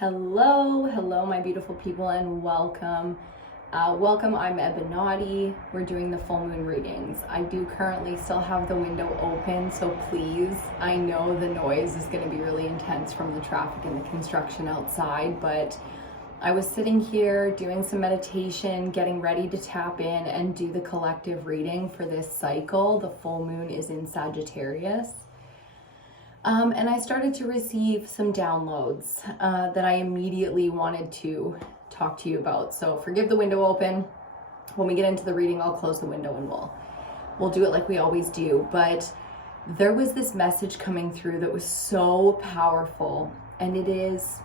Hello, my beautiful people, and welcome. I'm Ebonati. We're doing the full moon readings. I do currently still have the window open, so please, I know the noise is going to be really intense from the traffic and the construction outside, but I was sitting here doing some meditation, getting ready to tap in and do the collective reading for this cycle. The full moon is in Sagittarius. And I started to receive some downloads that I immediately wanted to talk to you about. So forgive the window open. When we get into the reading, I'll close the window and we'll do it like we always do. But there was this message coming through that was so powerful, and it is: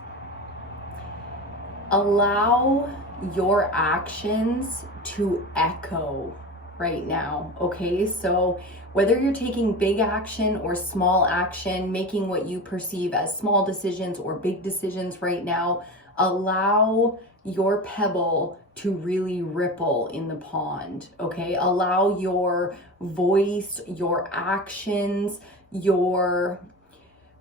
allow your actions to echo right now. Okay, so whether you're taking big action or small action, making what you perceive as small decisions or big decisions right now, allow your pebble to really ripple in the pond. Okay, allow your voice, your actions, your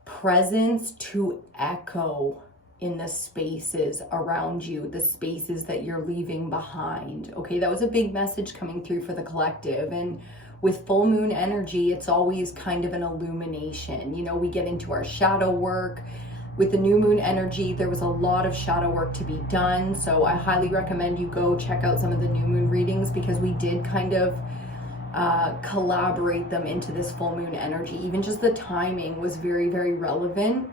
presence to echo in the spaces around you, the spaces that you're leaving behind. Okay, that was a big message coming through for the collective. And with full moon energy, it's always kind of an illumination. You know, we get into our shadow work. With the new moon energy, there was a lot of shadow work to be done. So I highly recommend you go check out some of the new moon readings, because we did kind of collaborate them into this full moon energy. Even just the timing was very, very relevant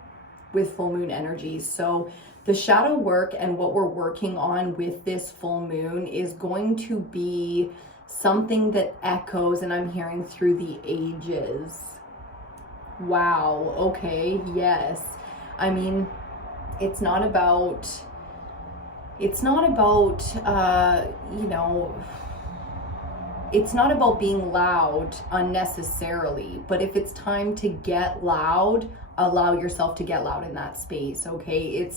with full moon energy. So the shadow work and what we're working on with this full moon is going to be something that echoes, and I'm hearing, through the ages. Wow, okay, yes. I mean, it's not about it's not about being loud unnecessarily, but if it's time to get loud, allow yourself to get loud in that space. Okay,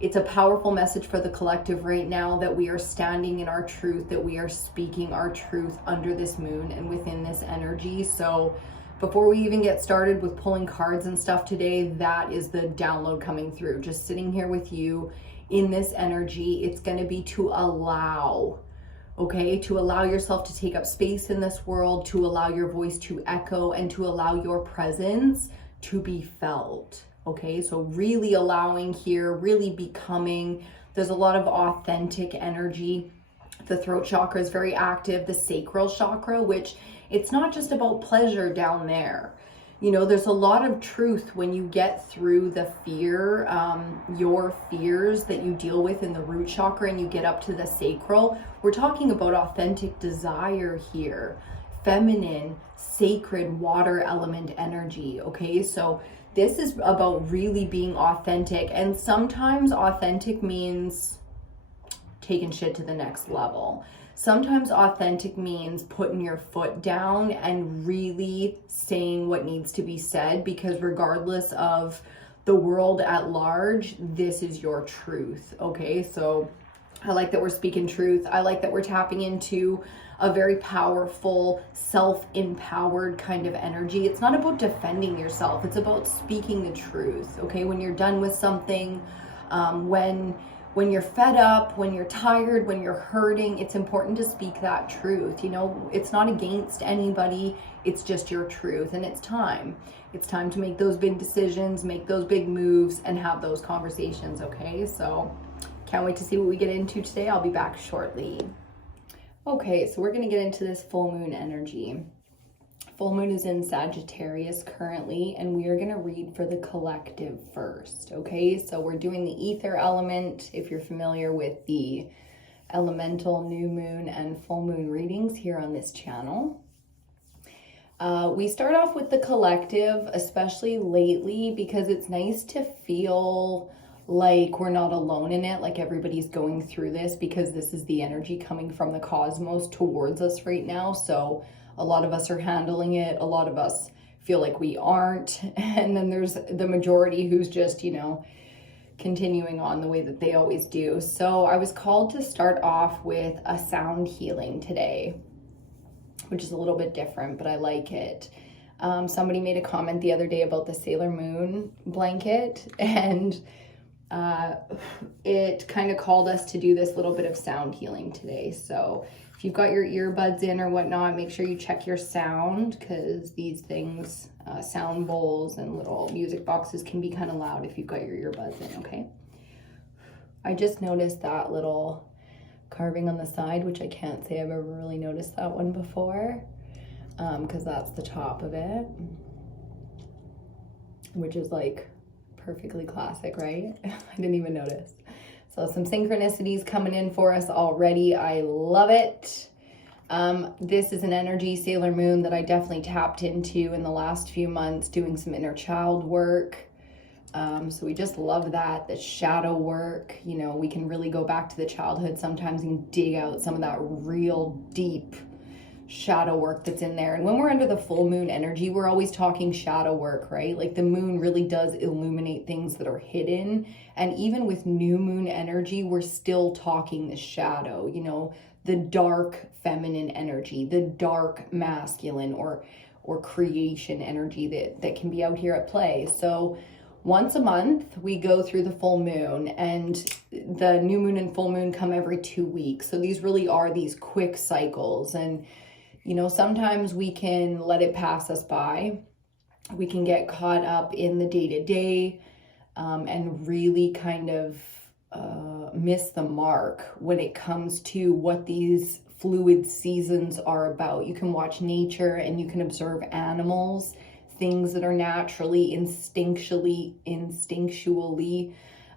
it's a powerful message for the collective right now that we are standing in our truth, that we are speaking our truth under this moon and within this energy. So before we even get started with pulling cards and stuff today, that is the download coming through. Just sitting here with you in this energy, it's going to be to allow, okay, to allow yourself to take up space in this world, to allow your voice to echo, and to allow your presence to be felt. Okay, so really allowing here, really becoming. There's a lot of authentic energy. The throat chakra is very active, the sacral chakra, which it's not just about pleasure down there. You know, there's a lot of truth when you get through the fear, your fears that you deal with in the root chakra, and you get up to the sacral. We're talking about authentic desire here, feminine, sacred water element energy. Okay, so this is about really being authentic, and sometimes authentic means taking shit to the next level. Sometimes authentic means putting your foot down and really saying what needs to be said, because regardless of the world at large, this is your truth. Okay, so I like that we're speaking truth. I like that we're tapping into a very powerful, self-empowered kind of energy. It's not about defending yourself. It's about speaking the truth, okay? When you're done with something, when you're fed up, when you're tired, when you're hurting, it's important to speak that truth. You know, it's not against anybody. It's just your truth, and it's time. It's time to make those big decisions, make those big moves, and have those conversations, okay? So can't wait to see what we get into today. I'll be back shortly. Okay, so we're going to get into this full moon energy. Full moon is in Sagittarius currently, and we are going to read for the collective first. Okay, so we're doing the Aether element. If you're familiar with the elemental new moon and full moon readings here on this channel. We start off with the collective, especially lately, because it's nice to feel like we're not alone in it, like everybody's going through this, because this is the energy coming from the cosmos towards us right now. So a lot of us are handling it, a lot of us feel like we aren't, and then there's the majority who's just, you know, continuing on the way that they always do. So I was called to start off with a sound healing today, which is a little bit different, but I like it. Somebody made a comment the other day about the Sailor Moon blanket, and it kind of called us to do this little bit of sound healing today. So if you've got your earbuds in or whatnot, make sure you check your sound, because these things, sound bowls and little music boxes, can be kind of loud if you've got your earbuds in, okay? I just noticed that little carving on the side, which I can't say I've ever really noticed that one before, because that's the top of it, which is like perfectly classic, right? I didn't even notice. So some synchronicities coming in for us already. I love it. This is an energy, Sailor Moon, that I definitely tapped into in the last few months doing some inner child work. So we just love that. The shadow work, you know, we can really go back to the childhood sometimes and dig out some of that real deep shadow work that's in there. And when we're under the full moon energy, we're always talking shadow work, right? Like the moon really does illuminate things that are hidden. And even with new moon energy, we're still talking the shadow, you know, the dark feminine energy, the dark masculine or creation energy that can be out here at play. So once a month, we go through the full moon, and the new moon and full moon come every 2 weeks. So these really are these quick cycles. And, you know, sometimes we can let it pass us by. We can get caught up in the day-to-day and really kind of miss the mark when it comes to what these fluid seasons are about. You can watch nature and you can observe animals, things that are naturally, instinctually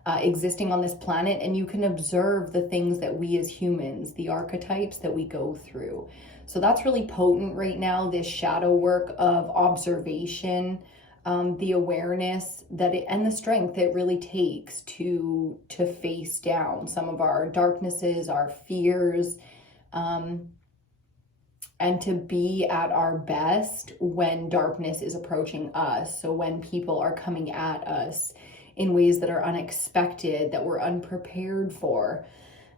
existing on this planet, and you can observe the things that we as humans, the archetypes that we go through. So that's really potent right now, this shadow work of observation, the awareness that and the strength it really takes to face down some of our darknesses, our fears, and to be at our best when darkness is approaching us. So when people are coming at us in ways that are unexpected, that we're unprepared for.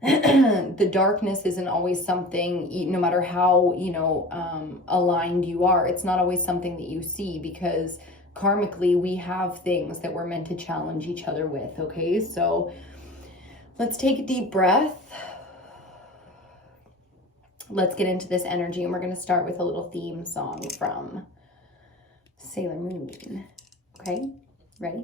The darkness isn't always something, no matter how, you know, aligned you are, it's not always something that you see, because karmically we have things that we're meant to challenge each other with, okay? So let's take a deep breath. Let's get into this energy, and we're going to start with a little theme song from Sailor Moon. Okay, ready?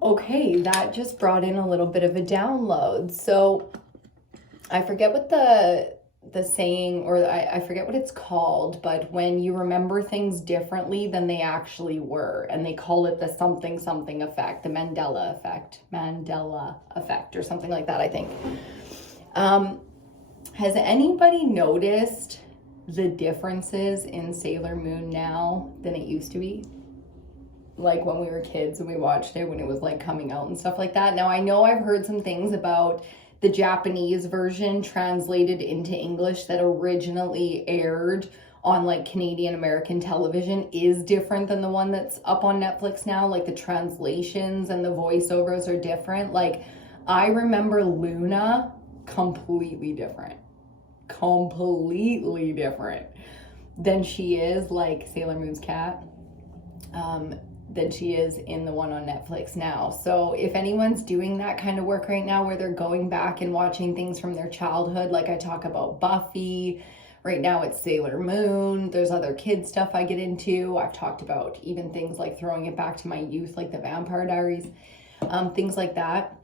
Okay, that just brought in a little bit of a download. So I forget what the saying, or I forget what it's called, but when you remember things differently than they actually were, and they call it the something effect, the Mandela effect or something like that, I think. Has anybody noticed the differences in Sailor Moon now than it used to be? Like when we were kids and we watched it when it was like coming out and stuff like that. Now I know I've heard some things about the Japanese version translated into English that originally aired on like Canadian American television is different than the one that's up on Netflix now. Like the translations and the voiceovers are different. Like I remember Luna completely different than she is, like Sailor Moon's cat, than she is in the one on Netflix now. So if anyone's doing that kind of work right now, where they're going back and watching things from their childhood, like I talk about Buffy, right now it's Sailor Moon, there's other kid stuff I get into. I've talked about even things like throwing it back to my youth, like the Vampire Diaries, things like that.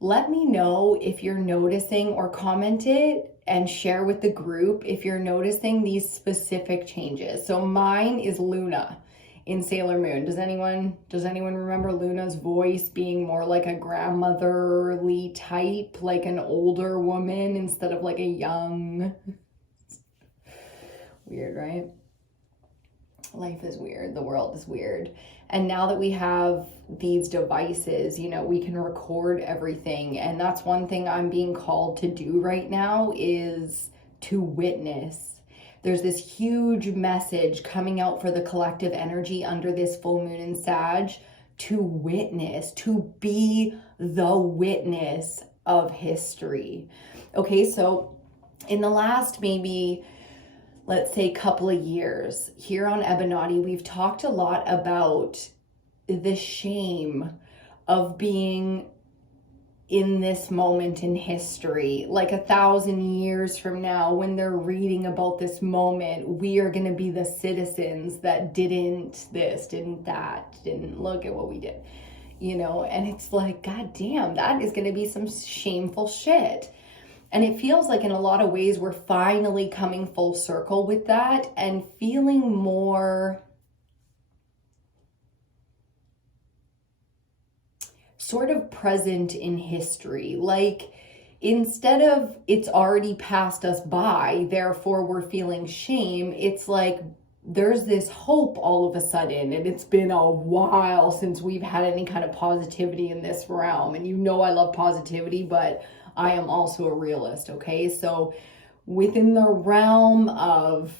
Let me know if you're noticing, or comment it and share with the group if you're noticing these specific changes. So mine is Luna in Sailor Moon. Does anyone remember Luna's voice being more like a grandmotherly type, like an older woman instead of like a young? Weird, right? life is weird, the world is weird. And now that we have these devices, we can record everything. And that's one thing I'm being called to do right now, is to witness. There's this huge message coming out for the collective energy under this full moon in Sag, to witness, to be the witness of history. Okay, so in the last maybe, let's say, couple of years here on Ebonati, we've talked a lot about the shame of being in this moment in history. Like 1,000 years from now, when they're reading about this moment, we are going to be the citizens that didn't this, didn't that, didn't look at what we did, and it's like, God damn, that is going to be some shameful shit. And it feels like in a lot of ways we're finally coming full circle with that and feeling more sort of present in history. Like, instead of it's already passed us by, therefore we're feeling shame, it's like there's this hope all of a sudden. And it's been a while since we've had any kind of positivity in this realm. And I love positivity, but I am also a realist, okay? So within the realm of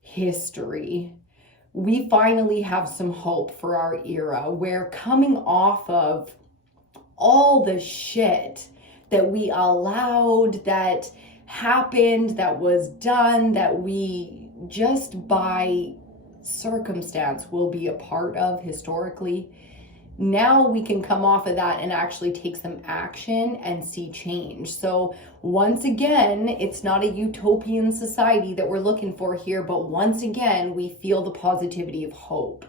history, we finally have some hope for our era, where coming off of all the shit that we allowed, that happened, that was done, that we just by circumstance will be a part of historically, now we can come off of that and actually take some action and see change. So once again, it's not a utopian society that we're looking for here, but once again, we feel the positivity of hope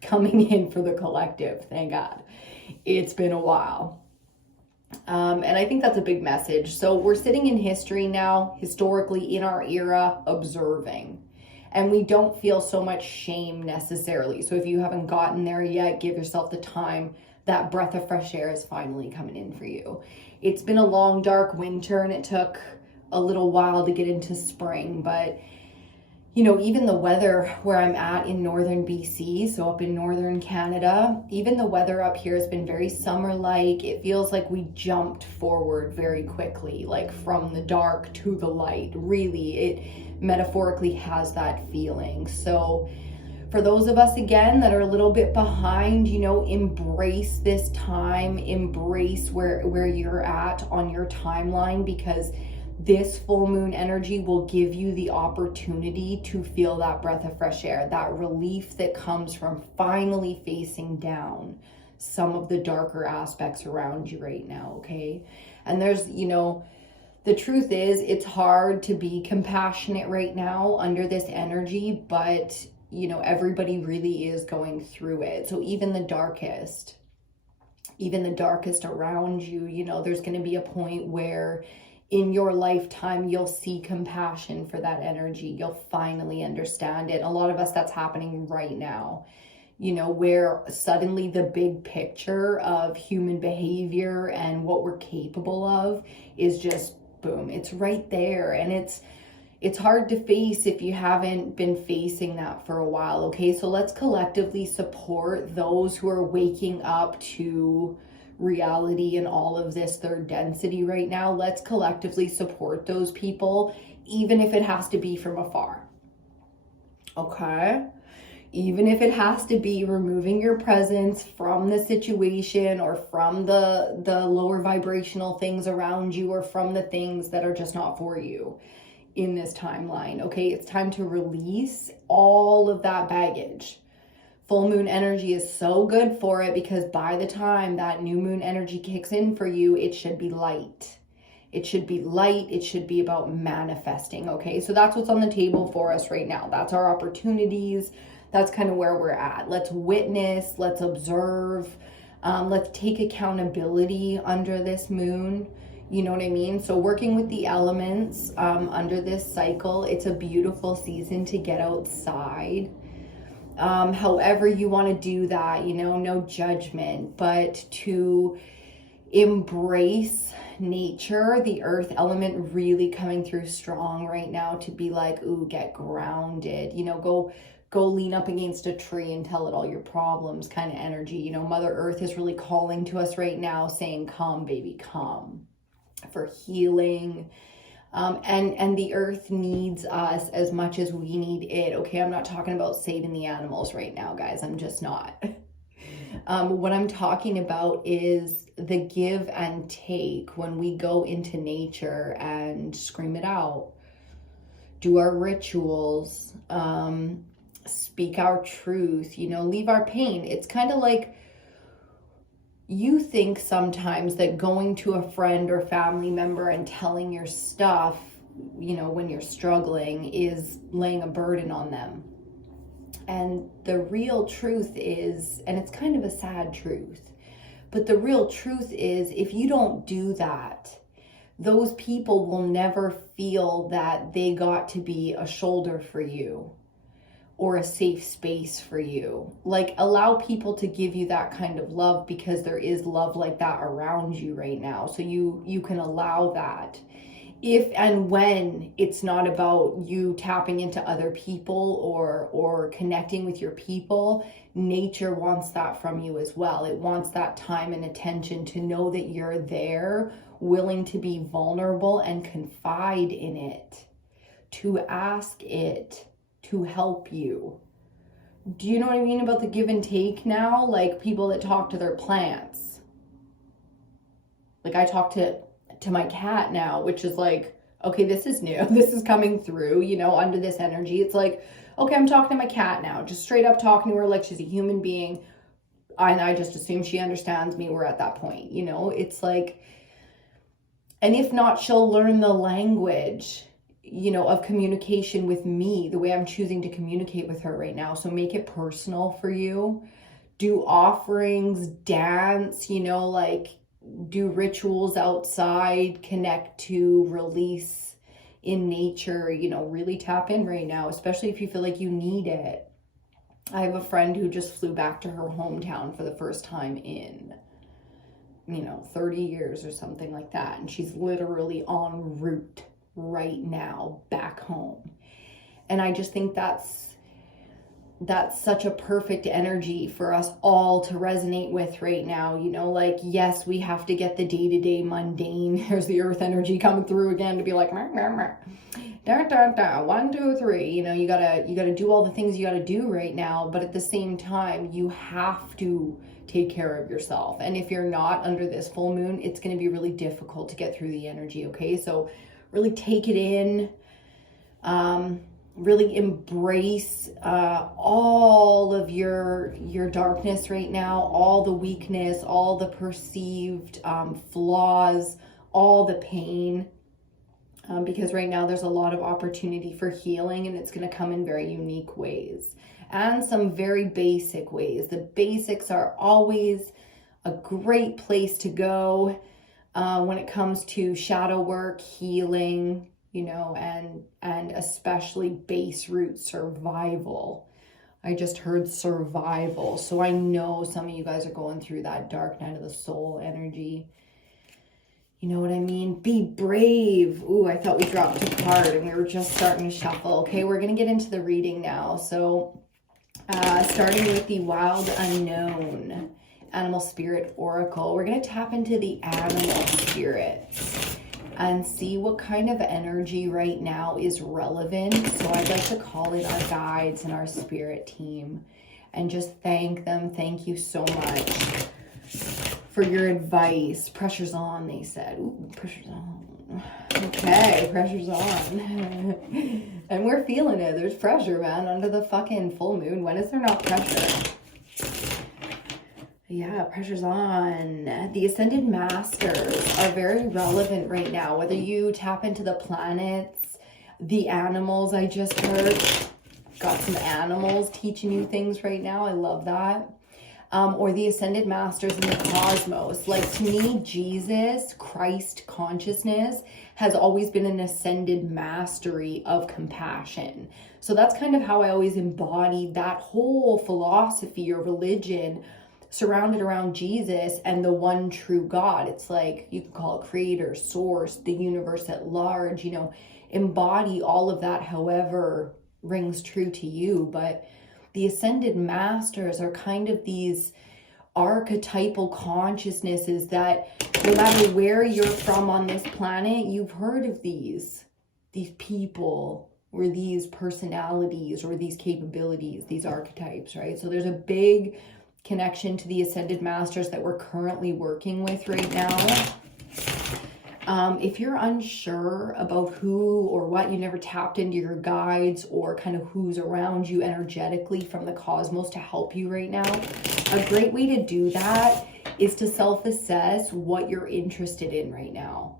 coming in for the collective. Thank God. It's been a while. And I think that's a big message. So we're sitting in history now, historically in our era, observing. And we don't feel so much shame necessarily. So if you haven't gotten there yet, give yourself the time. That breath of fresh air is finally coming in for you. It's been a long, dark winter, and it took a little while to get into spring. But, even the weather where I'm at in northern BC, so up in northern Canada, even the weather up here has been very summer-like. It feels like we jumped forward very quickly, like from the dark to the light. Really, it metaphorically has that feeling. So for those of us, again, that are a little bit behind, embrace this time, embrace where you're at on your timeline, because this full moon energy will give you the opportunity to feel that breath of fresh air, that relief that comes from finally facing down some of the darker aspects around you right now, okay? And there's, the truth is, it's hard to be compassionate right now under this energy, but, everybody really is going through it. So even the darkest around you, there's going to be a point where in your lifetime, you'll see compassion for that energy. You'll finally understand it. A lot of us, that's happening right now, where suddenly the big picture of human behavior and what we're capable of is just boom, it's right there. And it's hard to face if you haven't been facing that for a while. Okay, so let's collectively support those who are waking up to reality and all of this third density right now. Let's collectively support those people, even if it has to be from afar. Okay, even if it has to be removing your presence from the situation, or from the lower vibrational things around you, or from the things that are just not for you in this timeline. Okay, it's time to release all of that baggage. Full moon energy is so good for it, because by the time that new moon energy kicks in for you, it should be light. It should be light. It should be about manifesting. Okay, so that's what's on the table for us right now. That's our opportunities. That's kind of where we're at. Let's witness. Let's observe. Let's take accountability under this moon. You know what I mean? So working with the elements under this cycle, it's a beautiful season to get outside. However you want to do that, no judgment, but to embrace nature, the earth element really coming through strong right now, to be like, ooh, get grounded, go lean up against a tree and tell it all your problems kind of energy. You know, Mother Earth is really calling to us right now, saying, come, baby, come, for healing. And the earth needs us as much as we need it. Okay, I'm not talking about saving the animals right now, guys. I'm just not. What I'm talking about is the give and take when we go into nature and scream it out, do our rituals, speak our truth, you know, leave our pain. It's kind of like, you think sometimes that going to a friend or family member and telling your stuff, you know, when you're struggling, is laying a burden on them. And the real truth is, and it's kind of a sad truth, but the real truth is, if you don't do that, those people will never feel that they got to be a shoulder for you or a safe space for you. Like, allow people to give you that kind of love, because there is love like that around you right now. So you can allow that. If and when it's not about you tapping into other people or connecting with your people, nature wants that from you as well. It wants that time and attention to know that you're there, willing to be vulnerable and confide in it, to ask it to help you. Do you know what I mean about the give and take now? Like, people that talk to their plants. Like, I talk to my cat now, which is like, okay, this is new. This is coming through, you know, under this energy. It's like, okay, I'm talking to my cat now, just straight up talking to her like she's a human being. And I just assume she understands me. We're at that point, you know. It's like, and if not, she'll learn the language, you know, of communication with me, the way I'm choosing to communicate with her right now. So make it personal for you. Do offerings, dance, you know, like, do rituals outside, connect to release in nature, you know, really tap in right now, especially if you feel like you need it. I have a friend who just flew back to her hometown for the first time in, you know, 30 years or something like that. And she's literally en route right now back home. And I just think that's such a perfect energy for us all to resonate with right now. You know, like, yes, we have to get the day-to-day mundane. There's the earth energy coming through again to be like, meh, meh, meh. Da, da, da, 1, 2, 3. You know, you gotta do all the things you gotta do right now, but at the same time, you have to take care of yourself. And if you're not under this full moon, it's gonna be really difficult to get through the energy, okay? So really take it in. Really embrace all of your darkness right now, all the weakness, all the perceived flaws, all the pain, because right now there's a lot of opportunity for healing, and it's going to come in very unique ways and some very basic ways. The basics are always a great place to go when it comes to shadow work, healing, you know, and especially base root survival. I just heard survival. So I know some of you guys are going through that dark night of the soul energy. You know what I mean? Be brave. Ooh, I thought we dropped a card and we were just starting to shuffle. Okay, we're going to get into the reading now. So starting with the Wild Unknown Animal Spirit Oracle, we're going to tap into the animal spirits and see what kind of energy right now is relevant. So I'd like to call in our guides and our spirit team and just thank them. Thank you so much for your advice. Pressure's on, they said. Ooh, pressure's on. Okay, pressure's on. And we're feeling it. There's pressure, man, under the fucking full moon. When is there not pressure? Yeah, pressure's on. The Ascended Masters are very relevant right now. Whether you tap into the planets, the animals, I just heard. Got some animals teaching you things right now. I love that. Or the Ascended Masters in the cosmos. Like, to me, Jesus, Christ consciousness, has always been an ascended mastery of compassion. So that's kind of how I always embodied that whole philosophy or religion surrounded around Jesus and the one true God. It's like, you can call it creator, source, the universe at large, you know, embody all of that however rings true to you. But The ascended masters are kind of these archetypal consciousnesses that no matter where you're from on this planet, you've heard of these people or these personalities or these capabilities, these archetypes, right? So there's a big connection to the ascended masters that we're currently working with right now. If you're unsure about who or what, you never tapped into your guides or kind of who's around you energetically from the cosmos to help you right now, a great way to do that is to self-assess what you're interested in right now.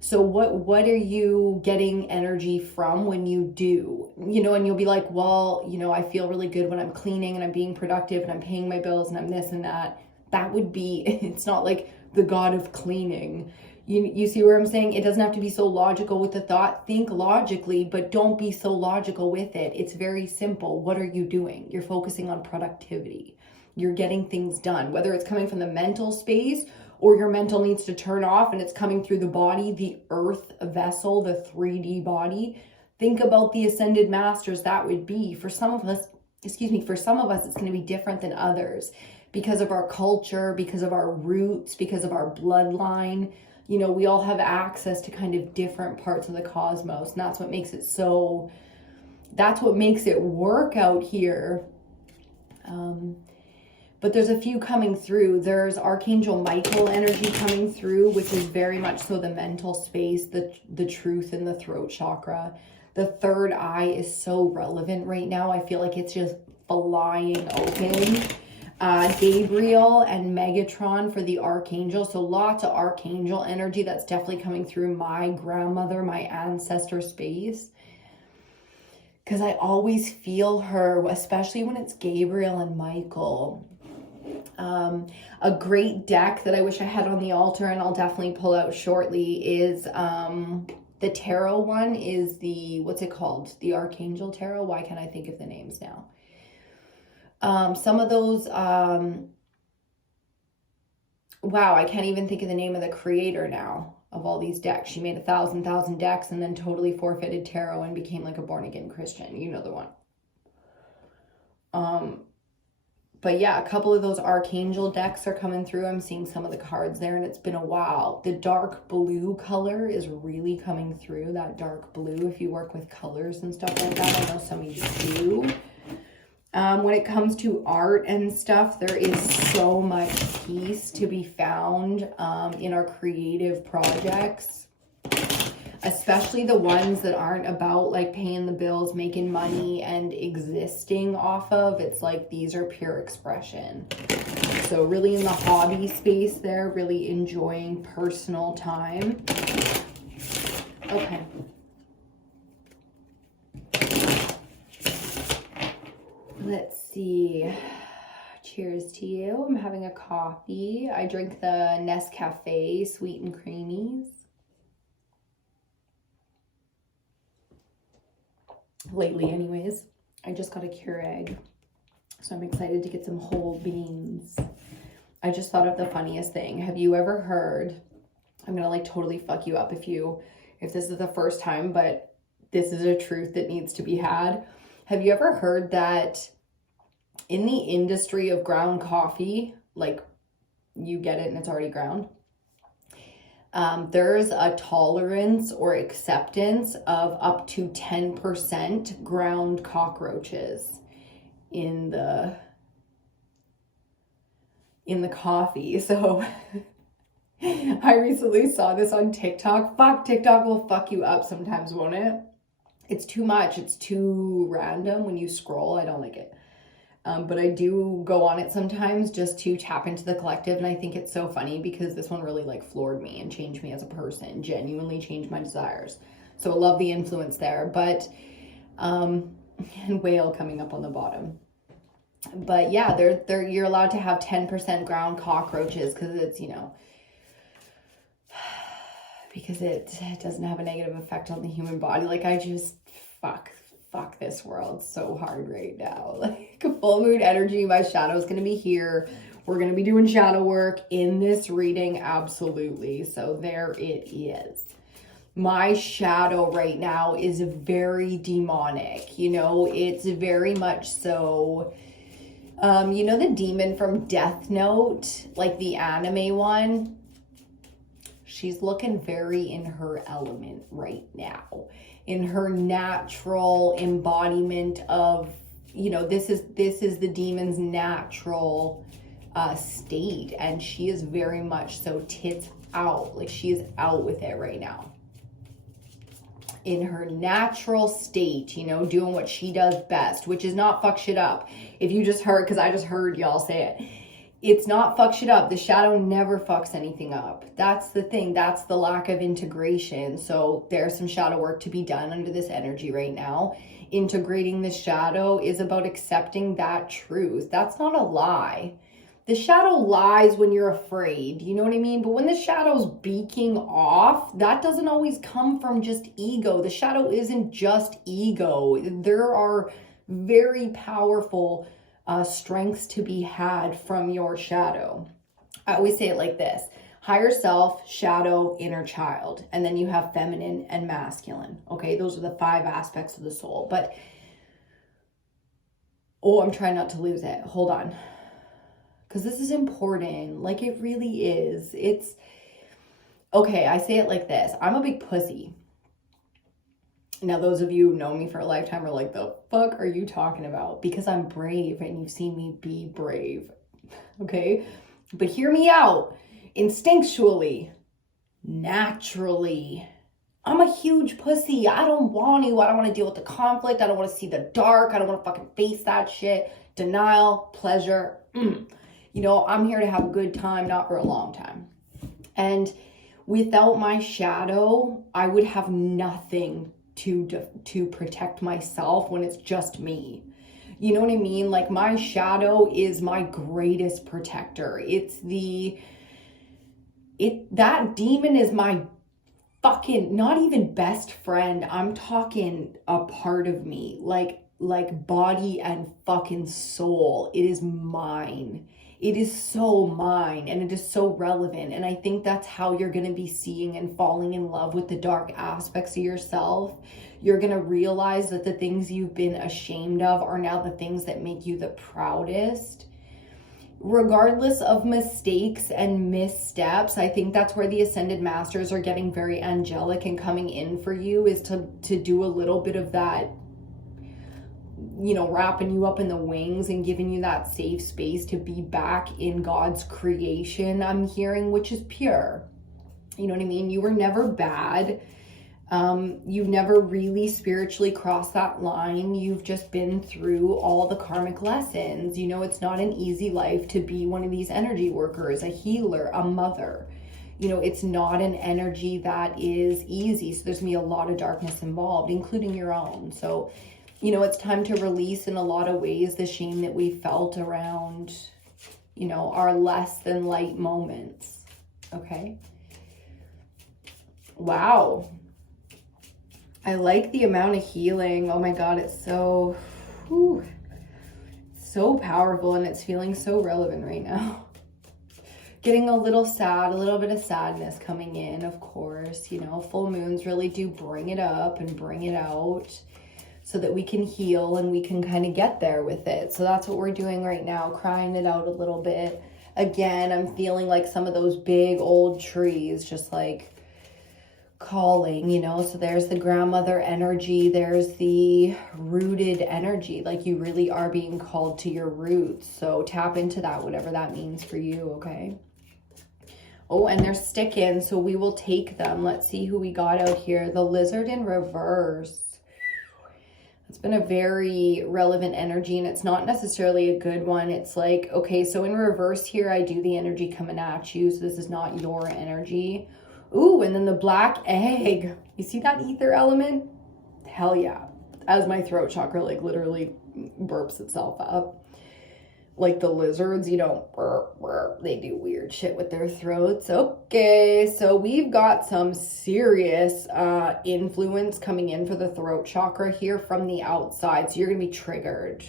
So what are you getting energy from when you do? You know, and you'll be like, well, you know, I feel really good when I'm cleaning and I'm being productive and I'm paying my bills and I'm this and that. That would be, it's not like the god of cleaning. You see where I'm saying? It doesn't have to be so logical with the thought. Think logically, but don't be so logical with it. It's very simple. What are you doing? You're focusing on productivity. You're getting things done, whether it's coming from the mental space or your mental needs to turn off and it's coming through the body, the earth vessel, the 3D body. Think about the ascended masters that would be. For some of us, it's going to be different than others because of our culture, because of our roots, because of our bloodline. You know, we all have access to kind of different parts of the cosmos, and that's what makes it work out here. But there's a few coming through. There's Archangel Michael energy coming through, which is very much so the mental space, the truth in the throat chakra. The third eye is so relevant right now. I feel like it's just flying open. Gabriel and Megatron for the Archangel. So lots of Archangel energy that's definitely coming through my grandmother, my ancestor space. Because I always feel her, especially when it's Gabriel and Michael. A great deck that I wish I had on the altar and I'll definitely pull out shortly is the tarot one is what's it called? The Archangel Tarot. Why can't I think of the names now? Some of those, wow, I can't even think of the name of the creator now of all these decks. She made 1,000 decks and then totally forfeited tarot and became like a born-again Christian. You know the one. But yeah, a couple of those Archangel decks are coming through. I'm seeing some of the cards there and it's been a while. The dark blue color is really coming through, that dark blue, if you work with colors and stuff like that. I know some of you do. When it comes to art and stuff, there is so much peace to be found in our creative projects, especially the ones that aren't about like paying the bills, making money, and existing off of. It's like these are pure expression. So really in the hobby space there, really enjoying personal time. Okay. Let's see. Cheers to you. I'm having a coffee. I drink the Nescafe sweet and creamies. Lately anyways. I just got a Keurig. So I'm excited to get some whole beans. I just thought of the funniest thing. Have you ever heard, I'm gonna like totally fuck you up if this is the first time, but this is a truth that needs to be had. Have you ever heard that in the industry of ground coffee, like you get it and it's already ground, there's a tolerance or acceptance of up to 10% ground cockroaches in the coffee. So I recently saw this on TikTok. Fuck, TikTok will fuck you up sometimes, won't it? It's too much. It's too random when you scroll. I don't like it. But I do go on it sometimes just to tap into the collective. And I think it's so funny because this one really like floored me and changed me as a person, genuinely changed my desires. So I love the influence there. But, and whale coming up on the bottom. But yeah, you're allowed to have 10% ground cockroaches because it's, you know, because it doesn't have a negative effect on the human body. Like I just, fuck this world so hard right now. Like full moon energy, my shadow is going to be here. We're going to be doing shadow work in this reading. Absolutely. So there it is. my shadow right now is very demonic. You know, it's very much so, you know, the demon from Death Note, like the anime one, she's looking very in her element right now, in her natural embodiment of, you know, this is the demon's natural state, and she is very much so tits out, like she is out with it right now in her natural state, you know, doing what she does best, which is not fuck shit up. If you just heard, because I just heard y'all say it, it's not fuck shit up. The shadow never fucks anything up. That's the thing. That's the lack of integration. So there's some shadow work to be done under this energy right now. Integrating the shadow is about accepting that truth. That's not a lie. The shadow lies when you're afraid, you know what I mean? But when the shadow's beaking off, that doesn't always come from just ego. The shadow isn't just ego. There are very powerful strengths to be had from your shadow. I always say it like this: higher self, shadow, inner child, and then you have feminine and masculine. Okay, those are the 5 aspects of the soul. But, oh, I'm trying not to lose it. Hold on. Because this is important. Like, it really is. It's, okay, I say it like this. I'm a big pussy. Now, those of you who know me for a lifetime are like, the fuck are you talking about? Because I'm brave and you've seen me be brave. Okay? But hear me out. Instinctually, naturally, I'm a huge pussy. I don't want to deal with the conflict. I don't want to see the dark. I don't want to fucking face that shit. Denial, pleasure. You know, I'm here to have a good time, not for a long time. And without my shadow, I would have nothing to protect myself when it's just me. You know what I mean? Like, my shadow is my greatest protector. That demon is my fucking, not even best friend. I'm talking a part of me, like body and fucking soul. It is mine. It is so mine, and it is so relevant. And I think that's how you're going to be seeing and falling in love with the dark aspects of yourself. You're going to realize that the things you've been ashamed of are now the things that make you the proudest. Regardless of mistakes and missteps, I think that's where the Ascended Masters are getting very angelic and coming in for you, is to do a little bit of that, you know, wrapping you up in the wings and giving you that safe space to be back in God's creation, I'm hearing, which is pure. You know what I mean? You were never bad. You've never really spiritually crossed that line. You've just been through all the karmic lessons. You know, it's not an easy life to be one of these energy workers, a healer, a mother. You know, it's not an energy that is easy. So there's gonna be a lot of darkness involved, including your own. So, you know, it's time to release in a lot of ways the shame that we felt around, you know, our less than light moments. Okay. Wow. I like the amount of healing. Oh my God, it's so, so powerful, and it's feeling so relevant right now. Getting a little sad, a little bit of sadness coming in, of course. You know, full moons really do bring it up and bring it out, so that we can heal and we can kind of get there with it. So that's what we're doing right now, crying it out a little bit. Again, I'm feeling like some of those big old trees just like calling, you know. So there's the grandmother energy, there's the rooted energy, like you really are being called to your roots. So tap into that, whatever that means for you, okay? Oh, and they're sticking, so we will take them. Let's see who we got out here. The lizard in reverse. It's been a very relevant energy, and it's not necessarily a good one. It's like, okay, so in reverse here, I do the energy coming at you. So this is not your energy. Ooh, and then the black egg. You see that ether element? Hell yeah. As my throat chakra like literally burps itself up. Like the lizards, you know, burp, burp. They do weird shit with their throats. Okay, so we've got some serious influence coming in for the throat chakra here from the outside. So you're going to be triggered.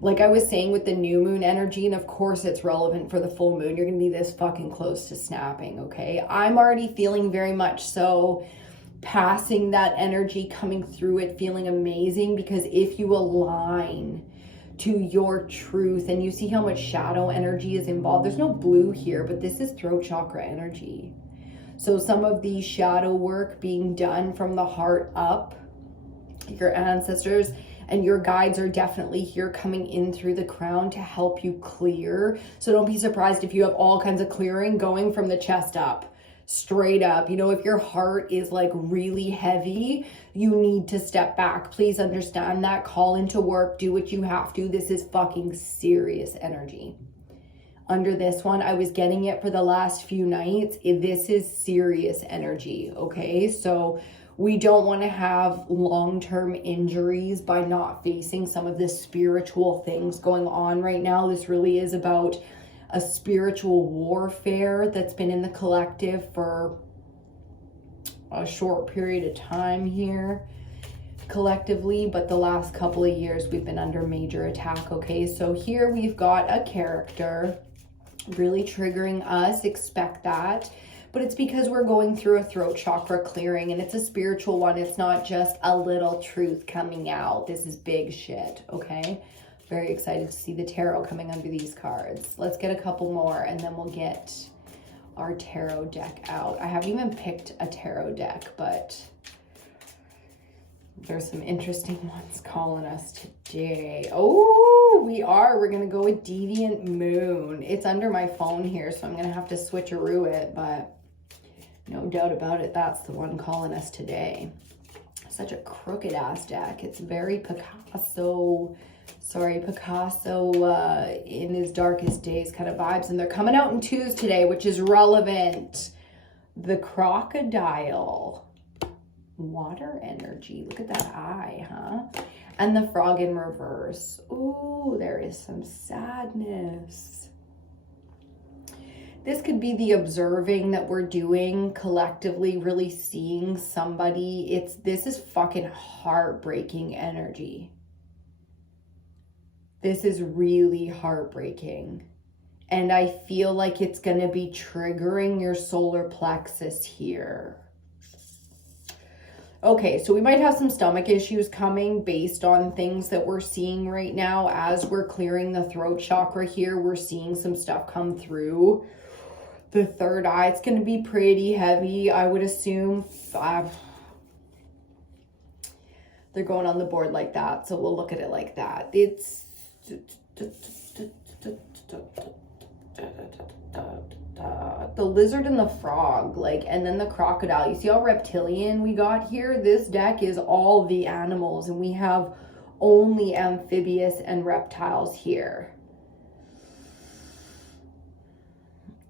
Like I was saying with the new moon energy, and of course it's relevant for the full moon, you're going to be this fucking close to snapping, okay? I'm already feeling very much so passing that energy, coming through it, feeling amazing. Because if you align to your truth, and you see how much shadow energy is involved, there's no blue here, but this is throat chakra energy. So some of the shadow work being done from the heart up, your ancestors and your guides are definitely here coming in through the crown to help you clear. So don't be surprised if you have all kinds of clearing going from the chest up, straight up. You know, if your heart is like really heavy, you need to step back. Please understand that. Call into work, do what you have to. This is fucking serious energy. Under this one, I was getting it for the last few nights. This is serious energy, okay? So we don't want to have long-term injuries by not facing some of the spiritual things going on right now. This really is about a spiritual warfare that's been in the collective for a short period of time here collectively, but the last couple of years we've been under major attack, okay? So here we've got a character really triggering us. Expect that. But it's because we're going through a throat chakra clearing, and it's a spiritual one. It's not just a little truth coming out. This is big shit, okay? Very excited to see the tarot coming under these cards. Let's get a couple more, and then we'll get our tarot deck out. I haven't even picked a tarot deck, but there's some interesting ones calling us today. Oh, we're going to go with Deviant Moon. It's under my phone here, so I'm going to have to switcheroo it, but no doubt about it, that's the one calling us today. Such a crooked ass deck. It's very Picasso in his darkest days kind of vibes. And they're coming out in twos today, which is relevant. The crocodile. Water energy. Look at that eye, huh? And the frog in reverse. Ooh, there is some sadness. This could be the observing that we're doing collectively, really seeing somebody. This is fucking heartbreaking energy. This is really heartbreaking. And I feel like it's going to be triggering your solar plexus here. Okay, so we might have some stomach issues coming based on things that we're seeing right now. As we're clearing the throat chakra here, we're seeing some stuff come through. The third eye, it's going to be pretty heavy, I would assume. They're going on the board like that, so we'll look at it like that. It's the lizard and the frog, like, and then the crocodile. You see how reptilian we got here? This deck is all the animals, and we have only amphibious and reptiles here.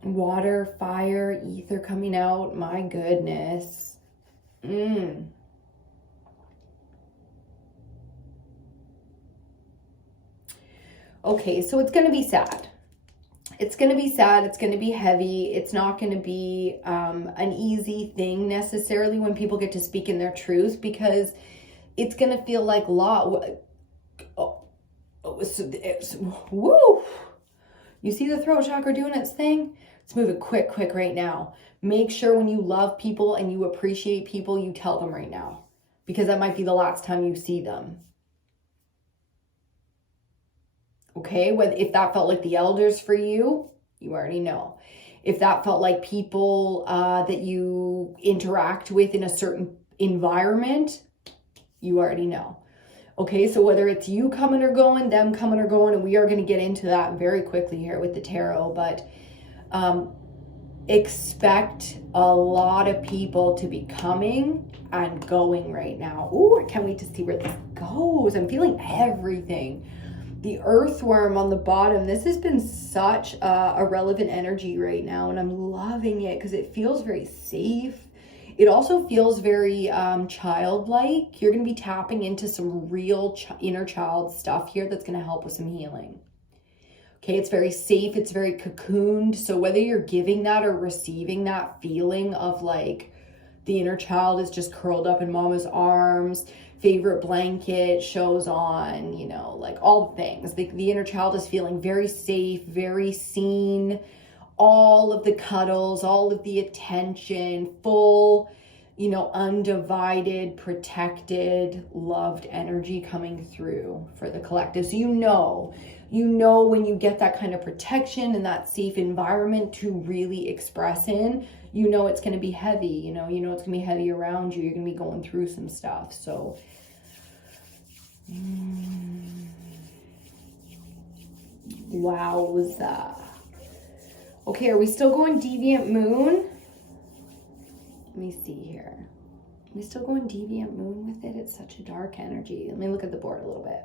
Water, fire, ether coming out. My goodness. Okay, so it's going to be sad. It's going to be sad. It's going to be heavy. It's not going to be an easy thing necessarily when people get to speak in their truth, because it's going to feel like law. Woo! You see the throat chakra doing its thing? Let's move it quick right now. Make sure when you love people and you appreciate people, you tell them right now, because that might be the last time you see them. Okay, if that felt like the elders for you, you already know. If that felt like people that you interact with in a certain environment, you already know. Okay, so whether it's you coming or going, them coming or going, and we are going to get into that very quickly here with the tarot, but expect a lot of people to be coming and going right now. Ooh, I can't wait to see where this goes. I'm feeling everything. The earthworm on the bottom, this has been such a relevant energy right now, and I'm loving it because it feels very safe. It also feels very childlike. You're going to be tapping into some real inner child stuff here that's going to help with some healing. Okay, it's very safe. It's very cocooned. So whether you're giving that or receiving that feeling of like the inner child is just curled up in mama's arms, favorite blanket shows on, you know, like all the things. The inner child is feeling very safe, very seen, all of the cuddles, all of the attention, full, you know, undivided, protected, loved energy coming through for the collective. So you know when you get that kind of protection and that safe environment to really express in, you know it's going to be heavy, you know it's going to be heavy around you. You're going to be going through some stuff. So wowza. Okay, are we still going Deviant Moon? Let me see here. Are we still going Deviant Moon with it? It's such a dark energy. Let me look at the board a little bit.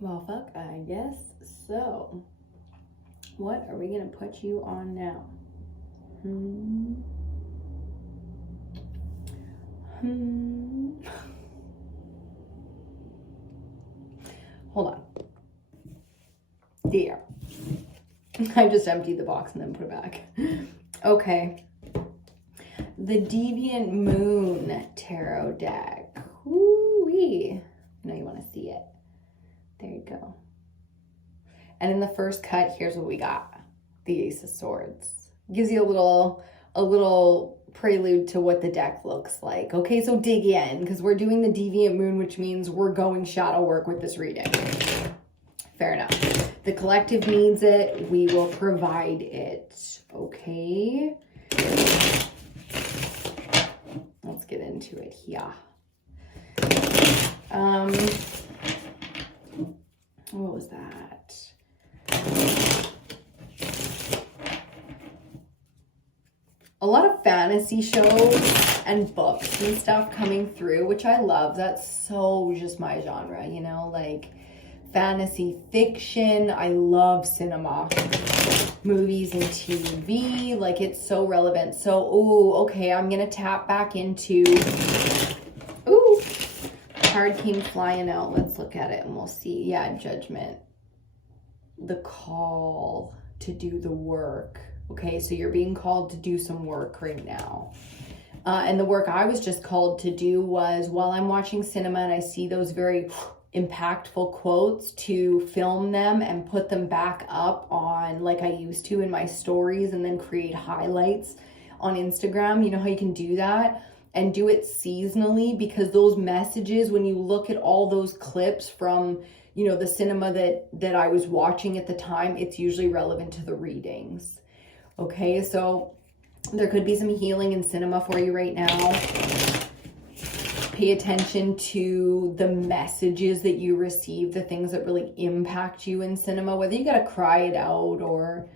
Well, fuck, I guess so. What are we going to put you on now? Hold on. There. I just emptied the box and then put it back. Okay. The Deviant Moon Tarot deck. Woo-wee. I know you want to see it. There you go. And in the first cut, here's what we got. The Ace of Swords. Gives you a little prelude to what the deck looks like. Okay, so dig in, because we're doing the Deviant Moon, which means we're going shadow work with this reading. Fair enough. The collective needs it. We will provide it. Okay. Let's get into it here. What was that? A lot of fantasy shows and books and stuff coming through, which I love. That's so just my genre, you know, like fantasy fiction. I love cinema, movies and TV. Like, it's so relevant. So, ooh, okay, I'm gonna tap back into, ooh, card came flying out. Let's look at it and we'll see. Yeah, Judgment. The call to do the work. Okay, so you're being called to do some work right now. And the work I was just called to do was, while I'm watching cinema and I see those very impactful quotes, to film them and put them back up on, like I used to in my stories, and then create highlights on Instagram. You know how you can do that? And do it seasonally, because those messages, when you look at all those clips from, you know, the cinema that I was watching at the time, it's usually relevant to the readings. Okay, so there could be some healing in cinema for you right now. Pay attention to the messages that you receive, the things that really impact you in cinema, whether you gotta cry it out or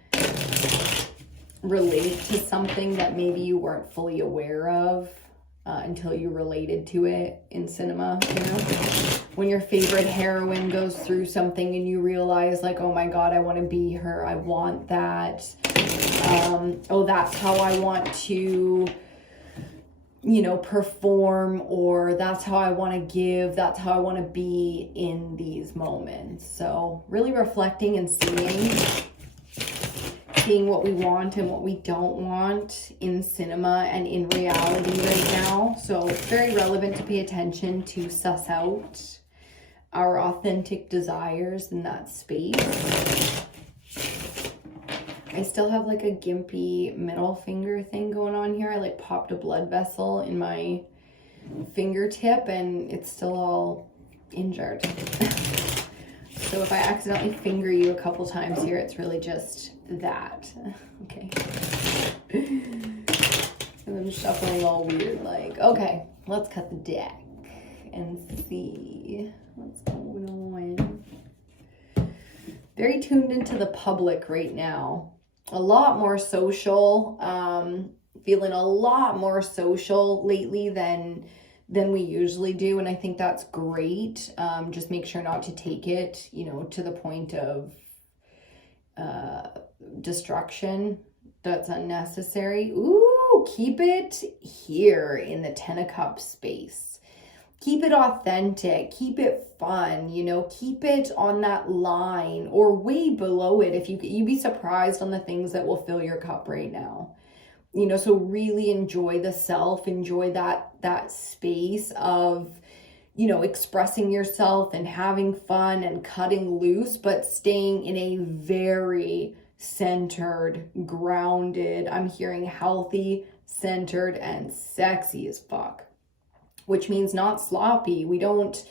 relate to something that maybe you weren't fully aware of until you related to it in cinema, you know? When your favorite heroine goes through something and you realize, like, oh my God, I want to be her. I want that. Oh, that's how I want to, you know, perform, or that's how I want to give. That's how I want to be in these moments. So really reflecting and seeing what we want and what we don't want in cinema and in reality right now. So very relevant to pay attention to suss out our authentic desires in that space. I still have like a gimpy middle finger thing going on here. I like popped a blood vessel in my fingertip and it's still all injured. So if I accidentally finger you a couple times here, it's really just that. Okay. And I'm shuffling all weird, like, okay, let's cut the deck and see what's going on. Very tuned into the public right now. A lot more social, feeling a lot more social lately than we usually do. And I think that's great. Just make sure not to take it, you know, to the point of destruction that's unnecessary. Ooh, keep it here in the 10 of Cups space. keep it authentic, keep it fun, you know, keep it on that line or way below it. If you'd be surprised on the things that will fill your cup right now. You know, so really enjoy the self, enjoy that space of, you know, expressing yourself and having fun and cutting loose, but staying in a very centered, grounded, I'm hearing healthy, centered, and sexy as fuck, which means not sloppy. We don't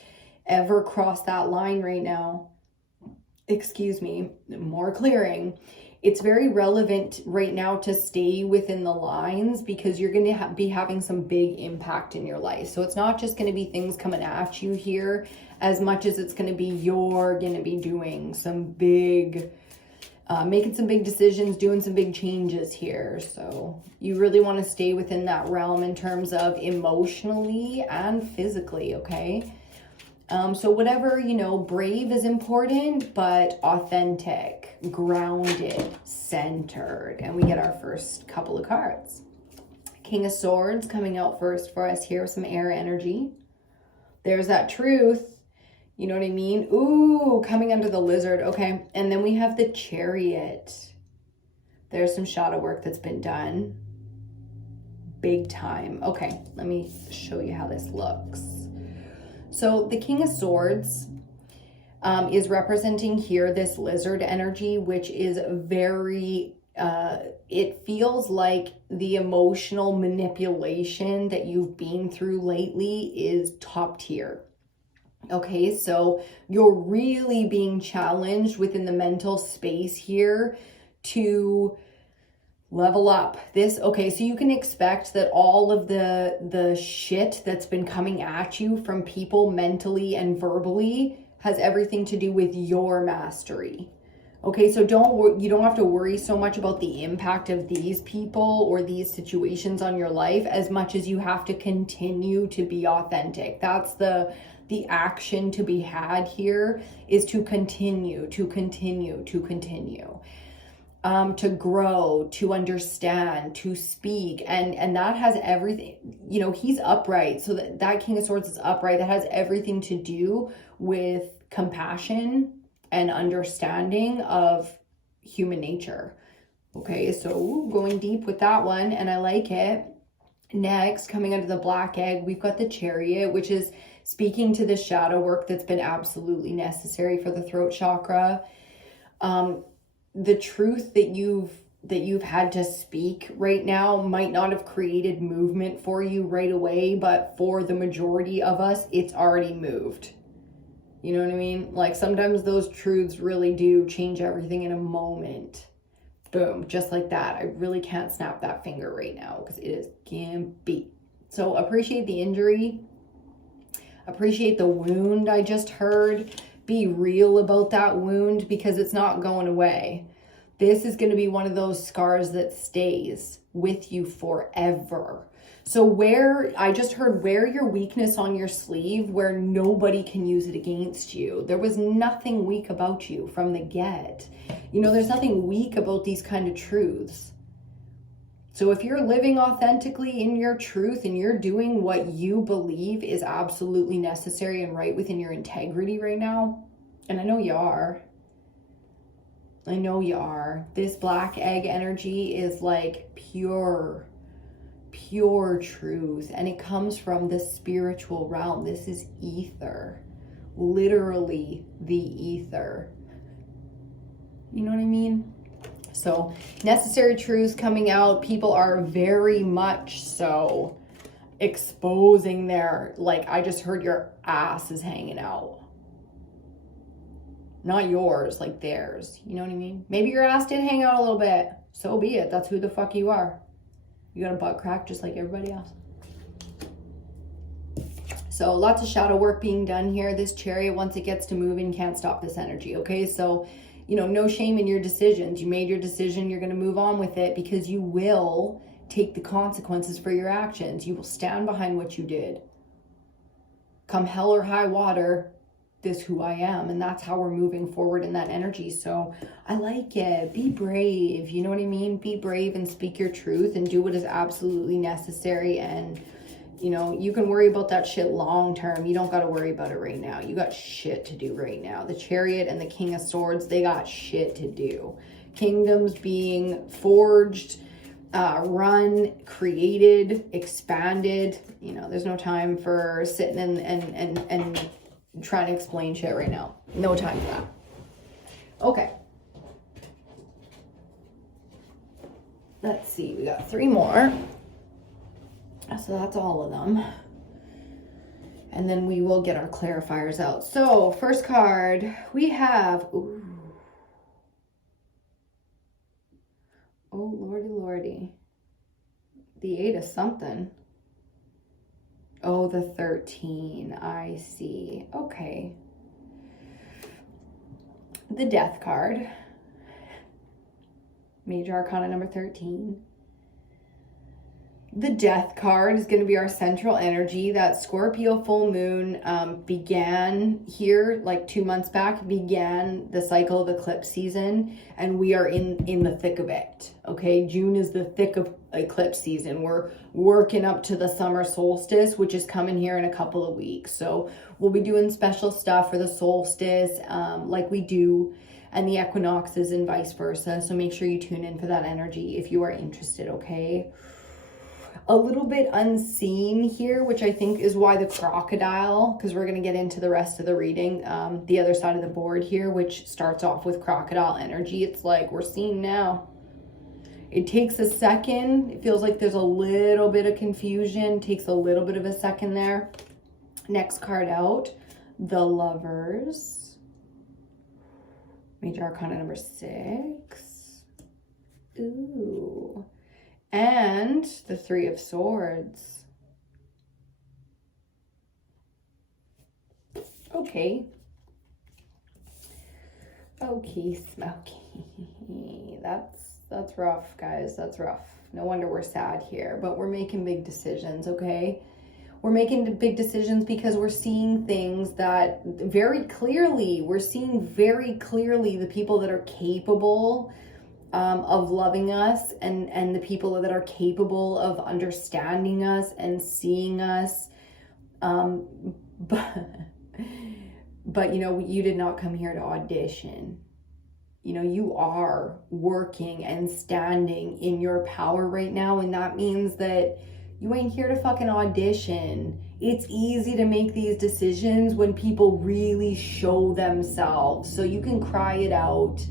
ever cross that line right now. Excuse me, more clearing. It's very relevant right now to stay within the lines because you're going to be having some big impact in your life. So it's not just going to be things coming at you here as much as it's going to be you're going to be doing some big, making some big decisions, doing some big changes here. So you really want to stay within that realm in terms of emotionally and physically, okay? So whatever, you know, brave is important, but authentic, grounded, centered. And we get our first couple of cards. King of Swords coming out first for us here with some air energy. There's that truth. You know what I mean? Ooh, coming under the lizard. Okay. And then we have the Chariot. There's some shadow work that's been done. Big time. Okay. Let me show you how this looks. So the King of Swords is representing here this lizard energy, which is very, it feels like the emotional manipulation that you've been through lately is top tier. Okay, so you're really being challenged within the mental space here to level up this. Okay, so you can expect that all of the shit that's been coming at you from people mentally and verbally has everything to do with your mastery. Okay, so you don't have to worry so much about the impact of these people or these situations on your life as much as you have to continue to be authentic. That's the action to be had here, is to continue, to grow, to understand, to speak, and that has everything, you know, he's upright, so that King of Swords is upright. That has everything to do with compassion and understanding of human nature. Okay, so going deep with that one, and I like it. Next, coming under the black egg, we've got the Chariot, which is speaking to the shadow work that's been absolutely necessary for the throat chakra. The truth that you've had to speak right now might not have created movement for you right away, but for the majority of us, it's already moved. You know what I mean? Like sometimes those truths really do change everything in a moment. Boom, just like that. I really can't snap that finger right now because it is gimpy. So appreciate the injury. Appreciate the wound I just heard. Be real about that wound because it's not going away. This is going to be one of those scars that stays with you forever. So I just heard wear your weakness on your sleeve where nobody can use it against you. There was nothing weak about you from the get. You know, there's nothing weak about these kind of truths. So if you're living authentically in your truth and you're doing what you believe is absolutely necessary and right within your integrity right now, and I know you are, this black egg energy is like pure truth, and it comes from the spiritual realm. This is ether, literally the ether. You know what I mean? So necessary truths coming out. People are very much so exposing their, like, I just heard your ass is hanging out. Not yours, like theirs. You know what I mean? Maybe your ass did hang out a little bit. So be it. That's who the fuck you are. You got a butt crack just like everybody else. So lots of shadow work being done here. This Chariot, once it gets to moving, can't stop this energy. Okay, so, you know, no shame in your decisions. You made your decision. You're going to move on with it because you will take the consequences for your actions. You will stand behind what you did. Come hell or high water, this who I am. And that's how we're moving forward in that energy. So I like it. Be brave. You know what I mean? Be brave and speak your truth and do what is absolutely necessary. And You know, you can worry about that shit long term. You don't got to worry about it right now. You got shit to do right now. The Chariot and the King of Swords, they got shit to do. Kingdoms being forged, run, created, expanded. You know, there's no time for sitting and trying to explain shit right now. No time for that. Okay. Let's see, we got 3 more. So that's all of them. And then we will get our clarifiers out. So first card, we have, ooh. Oh, lordy, lordy. The 8 of something. Oh, the 13. I see. Okay. The Death card. Major Arcana number 13. The Death card is going to be our central energy. That Scorpio full moon began here like 2 months back, began the cycle of eclipse season, and we are in the thick of it. Okay, June is the thick of eclipse season. We're working up to the summer solstice, which is coming here in a couple of weeks. So we'll be doing special stuff for the solstice like we do, and the equinoxes and vice versa. So make sure you tune in for that energy if you are interested, okay? A little bit unseen here, which I think is why the crocodile, because we're going to get into the rest of the reading, the other side of the board here, which starts off with crocodile energy. It's like we're seeing now. It takes a second. It feels like there's a little bit of confusion. Takes a little bit of a second there. Next card out, the Lovers. Major Arcana number 6. Ooh. And the 3 of Swords. Okay. Okay, Smokey. That's rough, guys. That's rough. No wonder we're sad here, but we're making big decisions, okay? We're making big decisions because we're seeing things that very clearly, we're seeing very clearly the people that are capable of loving us and the people that are capable of understanding us and seeing us. But you know, you did not come here to audition. You know, you are working and standing in your power right now, and that means that you ain't here to fucking audition. It's easy to make these decisions when people really show themselves. So you can cry it out.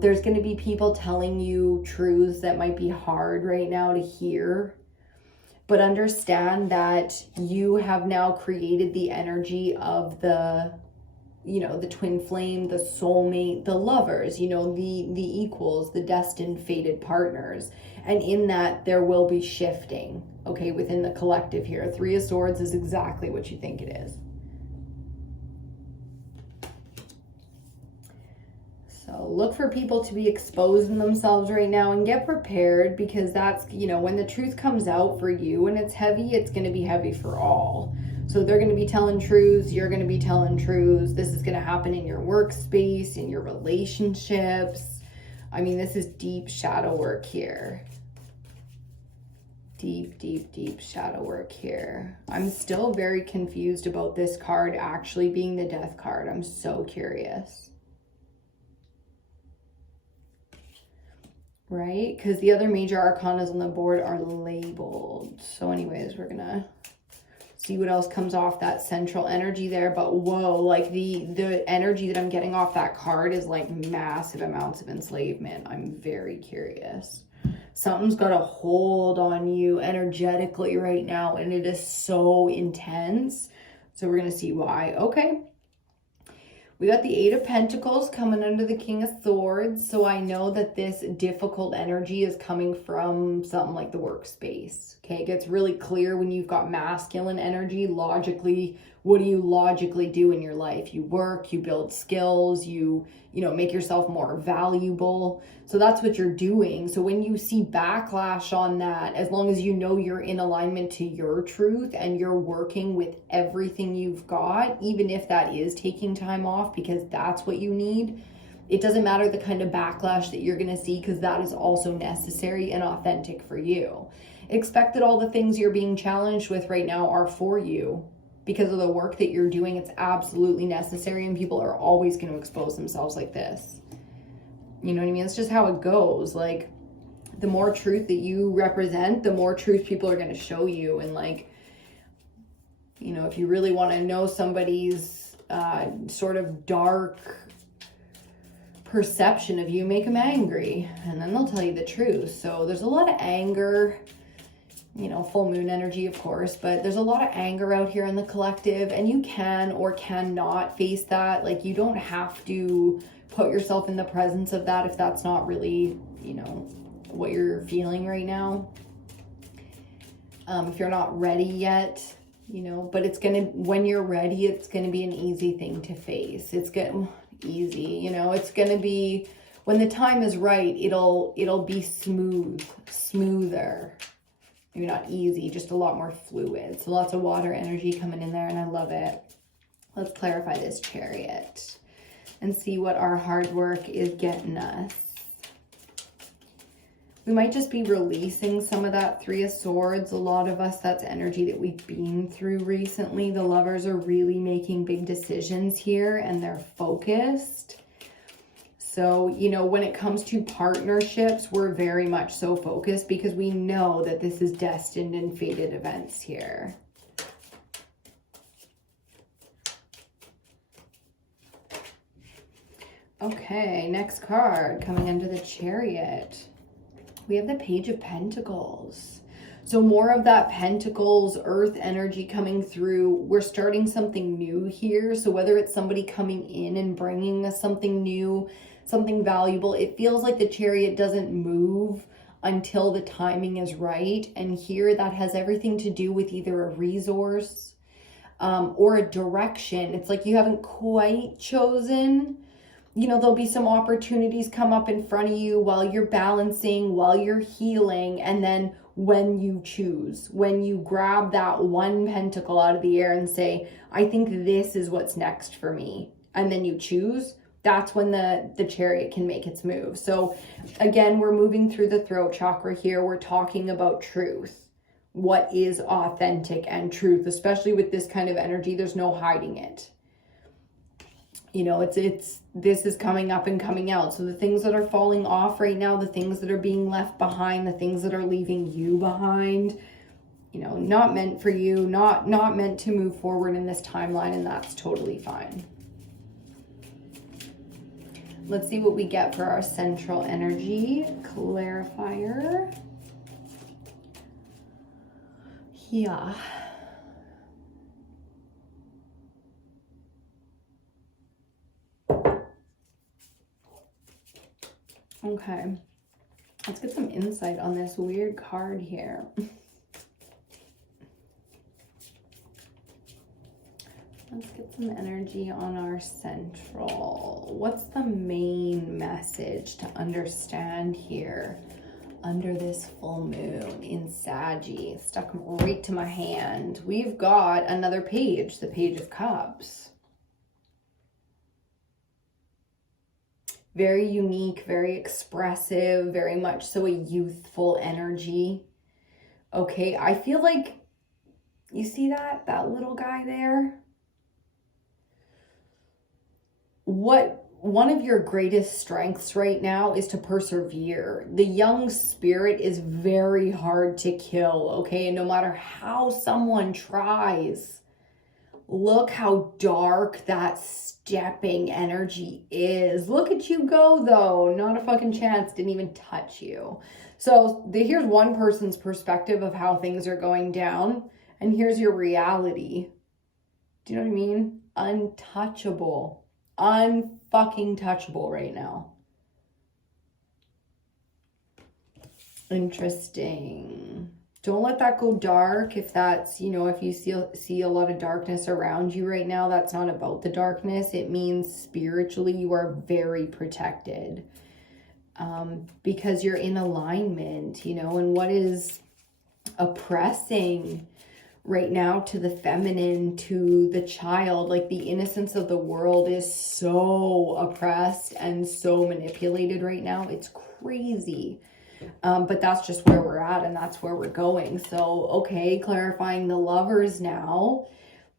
There's going to be people telling you truths that might be hard right now to hear. But understand that you have now created the energy of the, you know, the twin flame, the soulmate, the lovers, you know, the equals, the destined fated partners. And in that, there will be shifting, okay, within the collective here. 3 of Swords is exactly what you think it is. So look for people to be exposing themselves right now and get prepared, because that's, you know, when the truth comes out for you and it's heavy, it's going to be heavy for all. So they're going to be telling truths. You're going to be telling truths. This is going to happen in your workspace, in your relationships. I mean, this is deep shadow work here. Deep shadow work here. I'm still very confused about this card actually being the Death card. I'm so curious. Right? Because the other major arcanas on the board are labeled. So anyways, we're going to see what else comes off that central energy there. But whoa, like the energy that I'm getting off that card is like massive amounts of enslavement. I'm very curious. Something's got a hold on you energetically right now, and it is so intense. So we're going to see why. Okay. We got the 8 of Pentacles coming under the King of Swords. So I know that this difficult energy is coming from something like the workspace. Okay, it gets really clear when you've got masculine energy. Logically, what do you logically do in your life? You work, you build skills, you know, make yourself more valuable. So that's what you're doing. So when you see backlash on that, as long as you know you're in alignment to your truth and you're working with everything you've got, even if that is taking time off because that's what you need, it doesn't matter the kind of backlash that you're going to see, because that is also necessary and authentic for you. expect that all the things you're being challenged with right now are for you because of the work that you're doing. It's absolutely necessary, and people are always going to expose themselves like this. You know what I mean? It's just how it goes. Like, the more truth that you represent, the more truth people are going to show you. And like, you know, if you really want to know somebody's sort of dark perception of you, make them angry, and then they'll tell you the truth. So there's a lot of anger, you know, full moon energy, of course, but there's a lot of anger out here in the collective, and you can or cannot face that. Like, you don't have to put yourself in the presence of that if that's not really, you know, what you're feeling right now. If you're not ready yet, you know, but it's gonna, when you're ready, it's gonna be an easy thing to face. It's easy, you know, it's gonna be, when the time is right, it'll be smoother. Maybe not easy, just a lot more fluid. So lots of water energy coming in there, and I love it. Let's clarify this Chariot and see what our hard work is getting us. We might just be releasing some of that Three of Swords. A lot of us, that's energy that we've been through recently. The Lovers are really making big decisions here, and they're focused. So, you know, when it comes to partnerships, we're very much so focused because we know that this is destined and fated events here. Okay, next card coming under the Chariot. We have the Page of Pentacles. So more of that Pentacles, earth energy coming through. We're starting something new here. So whether it's somebody coming in and bringing us something new, something valuable, it feels like the Chariot doesn't move until the timing is right. And here that has everything to do with either a resource or a direction. It's like you haven't quite chosen. You know, there'll be some opportunities come up in front of you while you're balancing, while you're healing. And then when you choose, when you grab that one pentacle out of the air and say, I think this is what's next for me, and then you choose, that's when the Chariot can make its move. So again, we're moving through the throat chakra here. We're talking about truth. What is authentic and truth, especially with this kind of energy, there's no hiding it. You know, this is coming up and coming out. So the things that are falling off right now, the things that are being left behind, the things that are leaving you behind, you know, not meant for you, not meant to move forward in this timeline, and that's totally fine. Let's see what we get for our central energy clarifier. Yeah. Okay, let's get some insight on this weird card here. Let's get some energy on our central. What's the main message to understand here under this full moon in Saggy? Stuck right to my hand. We've got another page, the Page of Cups. Very unique, very expressive, very much so a youthful energy. Okay, I feel like, you see that little guy there? One of your greatest strengths right now is to persevere. The young spirit is very hard to kill, okay? And no matter how someone tries, look how dark that stepping energy is. Look at you go, though. Not a fucking chance. Didn't even touch you. So here's one person's perspective of how things are going down, and here's your reality. Do you know what I mean? Untouchable. Unfucking touchable right now. Interesting. Don't let that go dark. If that's, you know, if you see a lot of darkness around you right now, that's not about the darkness. It means spiritually you are very protected because you're in alignment, you know, and what is oppressing right now to the feminine, to the child, like the innocence of the world is so oppressed and so manipulated right now. It's crazy. But that's just where we're at, and that's where we're going. So, okay, clarifying the Lovers now.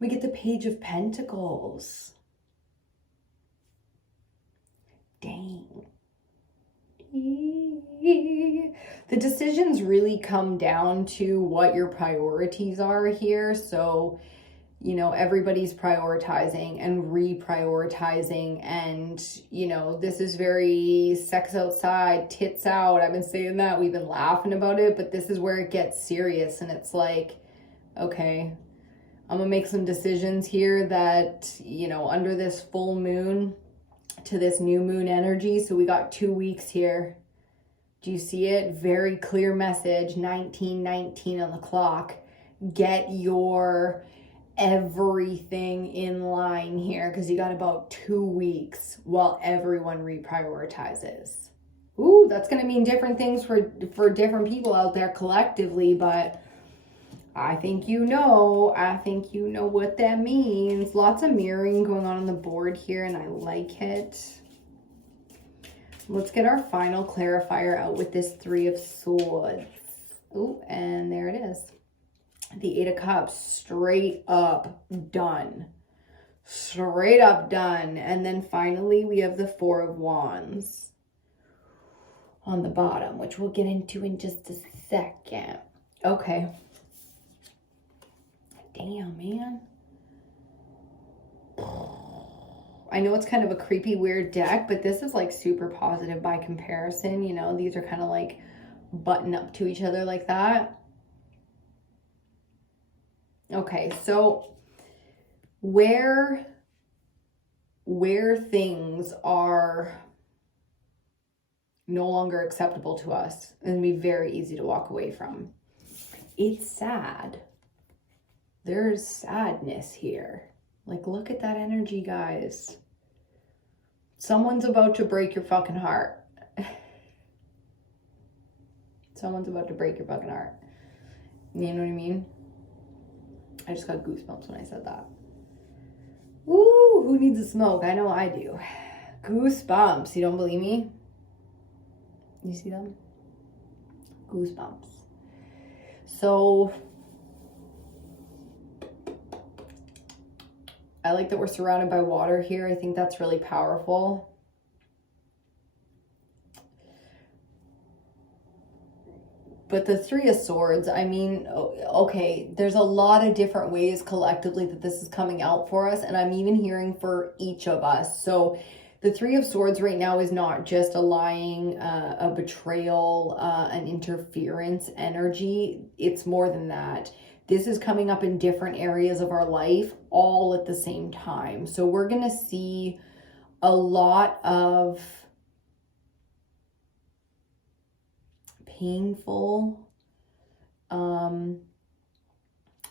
We get the Page of Pentacles. Dang. The decisions really come down to what your priorities are here. So, you know, everybody's prioritizing and reprioritizing, and, you know, this is very sex outside, tits out. I've been saying that, we've been laughing about it, but this is where it gets serious, and it's like, okay, I'm gonna make some decisions here that, you know, under this full moon to this new moon energy. So we got 2 weeks here. Do you see it? Very clear message, 1919 on the clock. Get your everything in line here, because you got about 2 weeks while everyone reprioritizes. Ooh, that's going to mean different things for different people out there collectively, but I think you know what that means. Lots of mirroring going on the board here, and I like it. Let's get our final clarifier out with this Three of Swords. Ooh, and there it is. The Eight of Cups, straight up done. Straight up done. And then finally we have the Four of Wands on the bottom, which we'll get into in just a second. Okay. Damn, man. I know it's kind of a creepy, weird deck, but this is like super positive by comparison. You know, these are kind of like button up to each other like that. Okay, so where things are no longer acceptable to us, it can be very easy to walk away from. It's sad. There's sadness here. Like, look at that energy, guys. Someone's about to break your fucking heart. Someone's about to break your fucking heart. You know what I mean? I just got goosebumps when I said that. Woo, who needs a smoke? I know I do. Goosebumps. You don't believe me? You see them? Goosebumps. So I like that we're surrounded by water here. I think that's really powerful. But the Three of Swords, I mean, okay, there's a lot of different ways collectively that this is coming out for us, and I'm even hearing for each of us. So the Three of Swords right now is not just a lying, a betrayal, an interference energy. It's more than that. This is coming up in different areas of our life all at the same time. So we're going to see a lot of painful,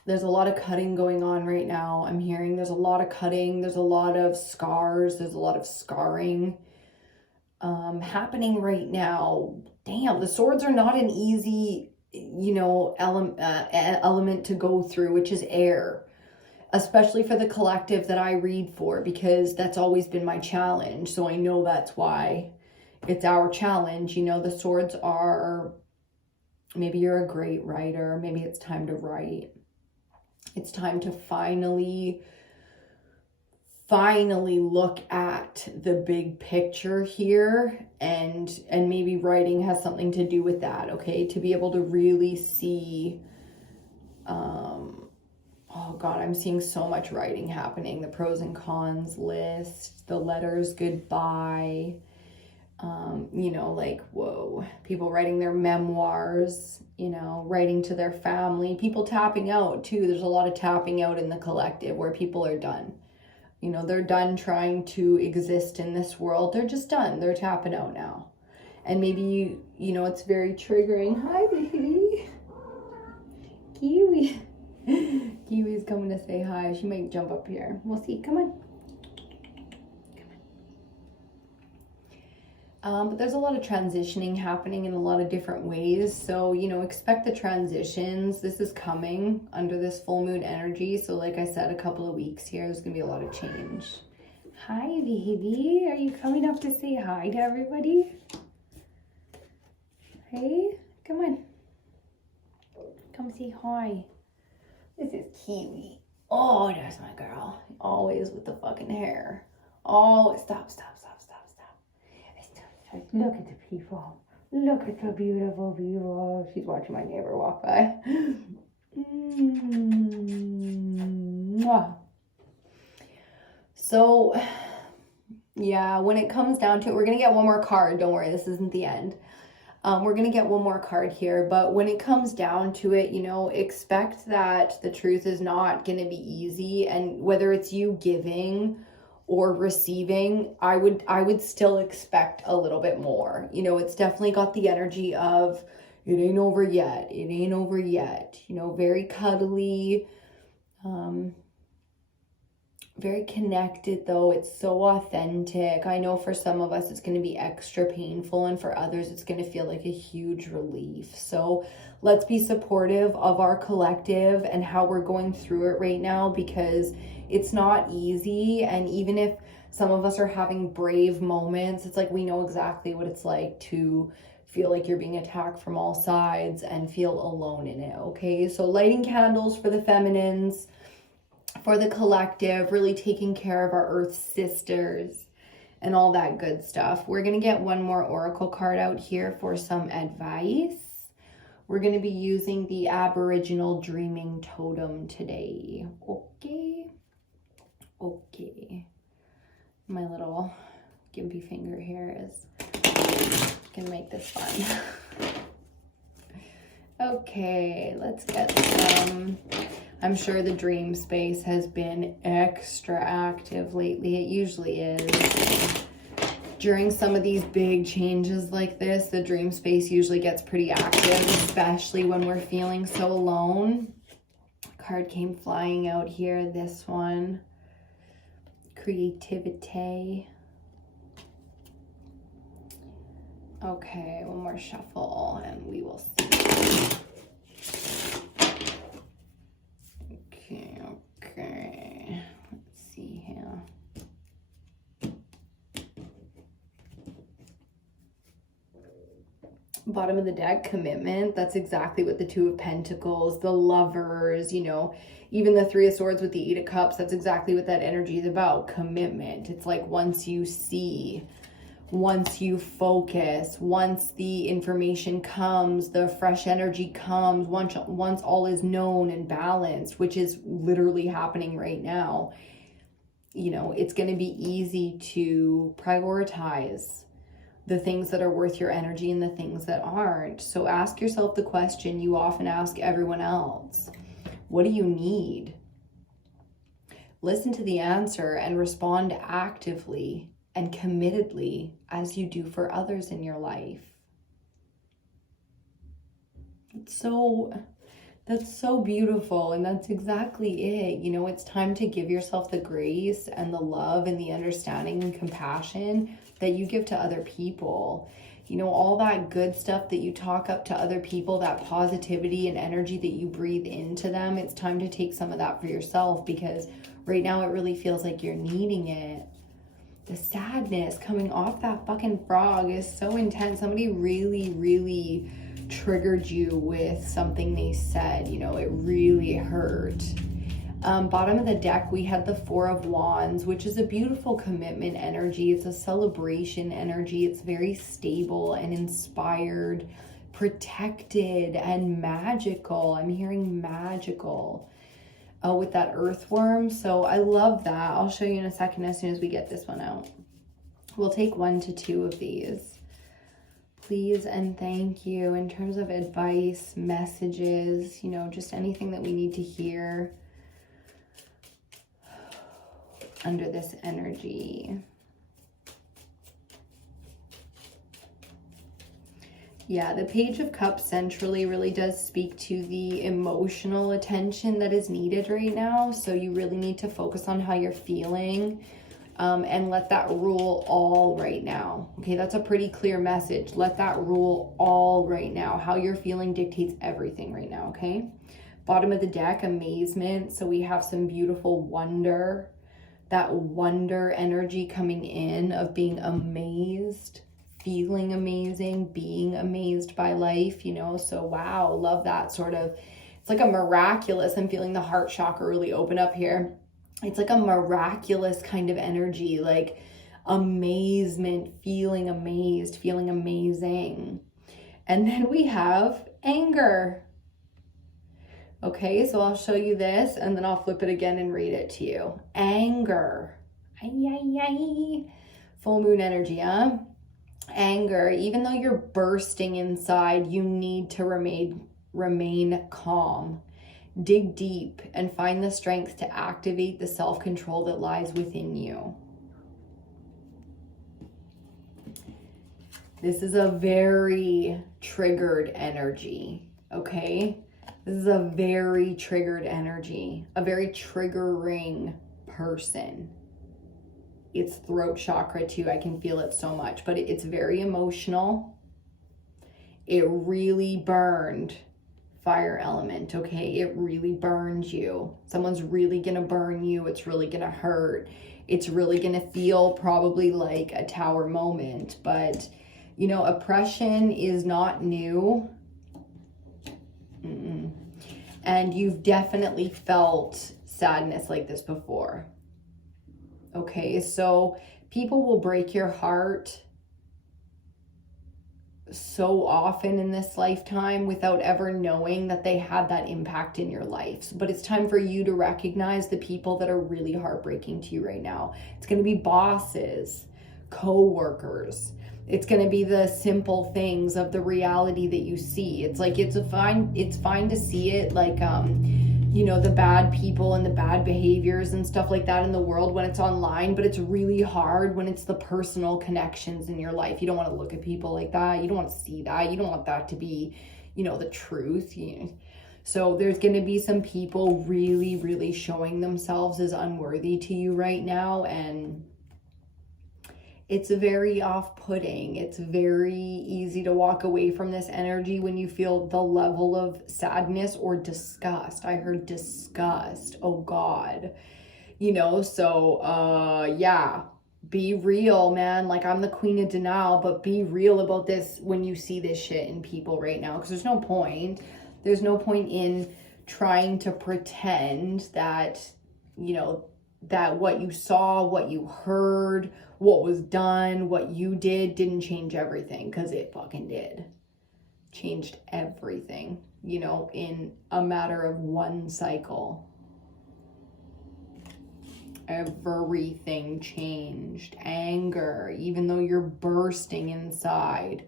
there's a lot of cutting going on right now. I'm hearing there's a lot of cutting, there's a lot of scars, there's a lot of scarring happening right now. Damn, the swords are not an easy, you know, element to go through, which is air, especially for the collective that I read for, because that's always been my challenge. So I know that's why it's our challenge. You know, the swords are, maybe you're a great writer, maybe it's time to write. It's time to finally look at the big picture here, and maybe writing has something to do with that, okay? To be able to really see, oh God, I'm seeing so much writing happening. The pros and cons list, the letters goodbye, you know, like, whoa, people writing their memoirs, you know, writing to their family, people tapping out too. There's a lot of tapping out in the collective where people are done. You know, they're done trying to exist in this world. They're just done. They're tapping out now. And maybe, you know, it's very triggering. Hi, baby. Kiwi. Kiwi's coming to say hi. She might jump up here. We'll see. Come on. But there's a lot of transitioning happening in a lot of different ways. So, you know, expect the transitions. This is coming under this full moon energy. So like I said, a couple of weeks here, there's going to be a lot of change. Hi, baby. Are you coming up to say hi to everybody? Hey, Come on. Come say hi. This is Kiwi. Oh, that's my girl. Always with the fucking hair. Oh, stop. Look at the people. Look at the beautiful people. She's watching my neighbor walk by. So, yeah, when it comes down to it, we're going to get one more card. Don't worry, this isn't the end. We're going to get one more card here. But when it comes down to it, you know, expect that the truth is not going to be easy. And whether it's you giving or receiving, I would still expect a little bit more. You know, it's definitely got the energy of it ain't over yet. It ain't over yet. You know, very cuddly, very connected though. It's so authentic. I know for some of us it's going to be extra painful, and for others it's going to feel like a huge relief. So let's be supportive of our collective and how we're going through it right now, because it's not easy. And even if some of us are having brave moments, it's like we know exactly what it's like to feel like you're being attacked from all sides and feel alone in it, okay? So lighting candles for the feminines, for the collective, really taking care of our earth sisters and all that good stuff. We're going to get one more oracle card out here for some advice. We're going to be using the Aboriginal Dreaming Totem today. Okay. My little gimpy finger here is going to make this fun. Okay, let's get some. I'm sure the dream space has been extra active lately. It usually is. During some of these big changes like this, the dream space usually gets pretty active, especially when we're feeling so alone. Card came flying out here, this one. Creativity. Okay, one more shuffle and we will see. Okay. Let's see here. Bottom of the deck, commitment. That's exactly what the Two of Pentacles, the Lovers, you know, even the Three of Swords with the Eight of Cups, that's exactly what that energy is about, commitment. It's like once you see, once you focus, once the information comes, the fresh energy comes, once all is known and balanced, which is literally happening right now, you know, it's going to be easy to prioritize the things that are worth your energy and the things that aren't. So ask yourself the question you often ask everyone else. What do you need? Listen to the answer and respond actively and committedly as you do for others in your life. That's so beautiful, and that's exactly it. You know, it's time to give yourself the grace and the love and the understanding and compassion that you give to other people. You know, all that good stuff that you talk up to other people, that positivity and energy that you breathe into them, it's time to take some of that for yourself, because right now it really feels like you're needing it. The sadness coming off that fucking frog is so intense. Somebody really triggered you with something they said. You know, it really hurt. Bottom of the deck, we had the Four of Wands, which is a beautiful commitment energy. It's a celebration energy. It's very stable and inspired, protected, and magical. I'm hearing magical. With that earthworm. So I love that. I'll show you in a second as soon as we get this one out. We'll take 1 to 2 of these. Please and thank you. In terms of advice, messages, you know, just anything that we need to hear under this energy. Yeah, the Page of Cups centrally really does speak to the emotional attention that is needed right now. So you really need to focus on how you're feeling and let that rule all right now. Okay, that's a pretty clear message. Let that rule all right now. How you're feeling dictates everything right now, okay? Bottom of the deck, amazement. So we have some beautiful wonder, that wonder energy coming in of being amazed feeling amazing, being amazed by life, you know? So wow, love that sort of, it's like a miraculous, I'm feeling the heart chakra really open up here. It's like a miraculous kind of energy, like amazement, feeling amazed, feeling amazing. And then we have anger. Okay, so I'll show you this and then I'll flip it again and read it to you. Anger. Ay, ay, ay. Full moon energy, huh? Anger, even though you're bursting inside, you need to remain calm. Dig deep and find the strength to activate the self-control that lies within you. This is a very triggered energy, okay? This is a very triggered energy, a very triggering person. It's throat chakra too. I can feel it so much, but it's very emotional. It really burned fire element, okay? It really burns you. Someone's really gonna burn you. It's really gonna hurt. It's really gonna feel probably like a tower moment, but you know, oppression is not new. And you've definitely felt sadness like this before. Okay, so people will break your heart so often in this lifetime without ever knowing that they had that impact in your life. But it's time for you to recognize the people that are really heartbreaking to you right now. It's going to be bosses, co-workers. It's going to be the simple things of the reality that you see. It's like, it's fine to see it like, you know, the bad people and the bad behaviors and stuff like that in the world when it's online, but it's really hard when it's the personal connections in your life. You don't want to look at people like that. You don't want to see that. You don't want that to be, you know, the truth. So there's going to be some people really, really showing themselves as unworthy to you right now, and it's very off-putting. It's very easy to walk away from this energy when you feel the level of sadness or disgust. I heard disgust. Oh God. You know, so yeah, be real, man. Like, I'm the queen of denial, but be real about this when you see this shit in people right now, because there's no point. There's no point in trying to pretend that, you know, that what you saw, what you heard, what was done, what you did didn't change everything, because it fucking did. Changed everything, you know, in a matter of one cycle. Everything changed. Anger, even though you're bursting inside,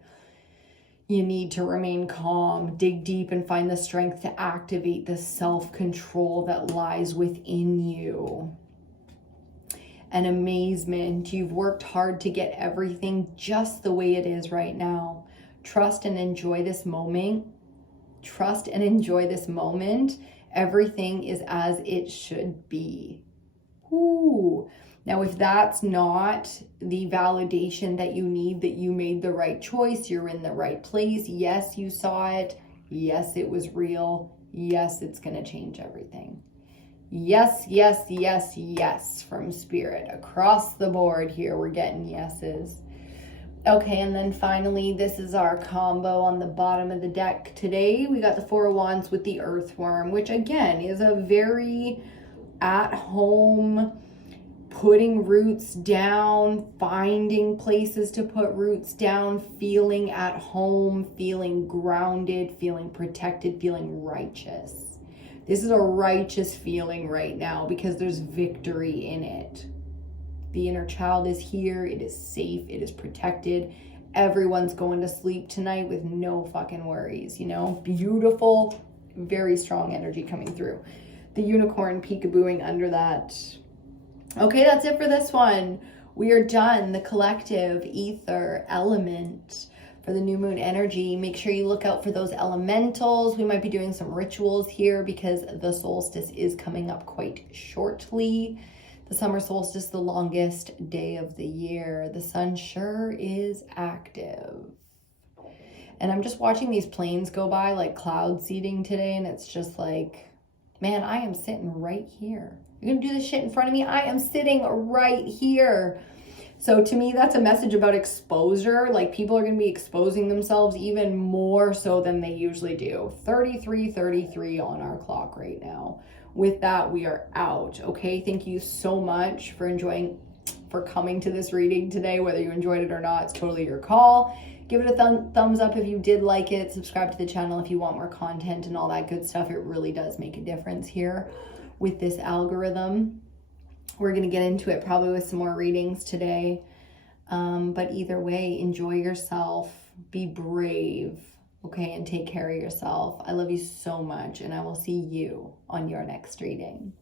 you need to remain calm, dig deep, and find the strength to activate the self-control that lies within you. And amazement, you've worked hard to get everything just the way it is right now. Trust and enjoy this moment. Trust and enjoy this moment. Everything is as it should be. Ooh. Now, if that's not the validation that you need, that you made the right choice, you're in the right place, yes, you saw it, yes, it was real, yes, it's going to change everything. Yes, yes, yes, yes from Spirit. Across the board here, we're getting yeses. Okay, and then finally, this is our combo on the bottom of the deck today. We got the Four of Wands with the Earthworm, which again is a very at-home, putting roots down, finding places to put roots down, feeling at home, feeling grounded, feeling protected, feeling righteous. This is a righteous feeling right now because there's victory in it. The inner child is here. It is safe. It is protected. Everyone's going to sleep tonight with no fucking worries, you know? Beautiful, very strong energy coming through. The unicorn peekabooing under that. Okay, that's it for this one. We are done. The collective, ether, element. For the new moon energy, make sure you look out for those elementals. We might be doing some rituals here because the solstice is coming up quite shortly. The summer solstice, the longest day of the year. The sun sure is active. And I'm just watching these planes go by, like cloud seeding today, and it's just like, man, I am sitting right here. You're gonna do this shit in front of me? I am sitting right here. So to me, that's a message about exposure. Like, people are going to be exposing themselves even more so than they usually do. 33:33 on our clock right now. With that, we are out. Okay, thank you so much for coming to this reading today. Whether you enjoyed it or not, it's totally your call. Give it a thumbs up if you did like it. Subscribe to the channel if you want more content and all that good stuff. It really does make a difference here with this algorithm. We're going to get into it probably with some more readings today. But either way, enjoy yourself, be brave, okay, and take care of yourself. I love you so much, and I will see you on your next reading.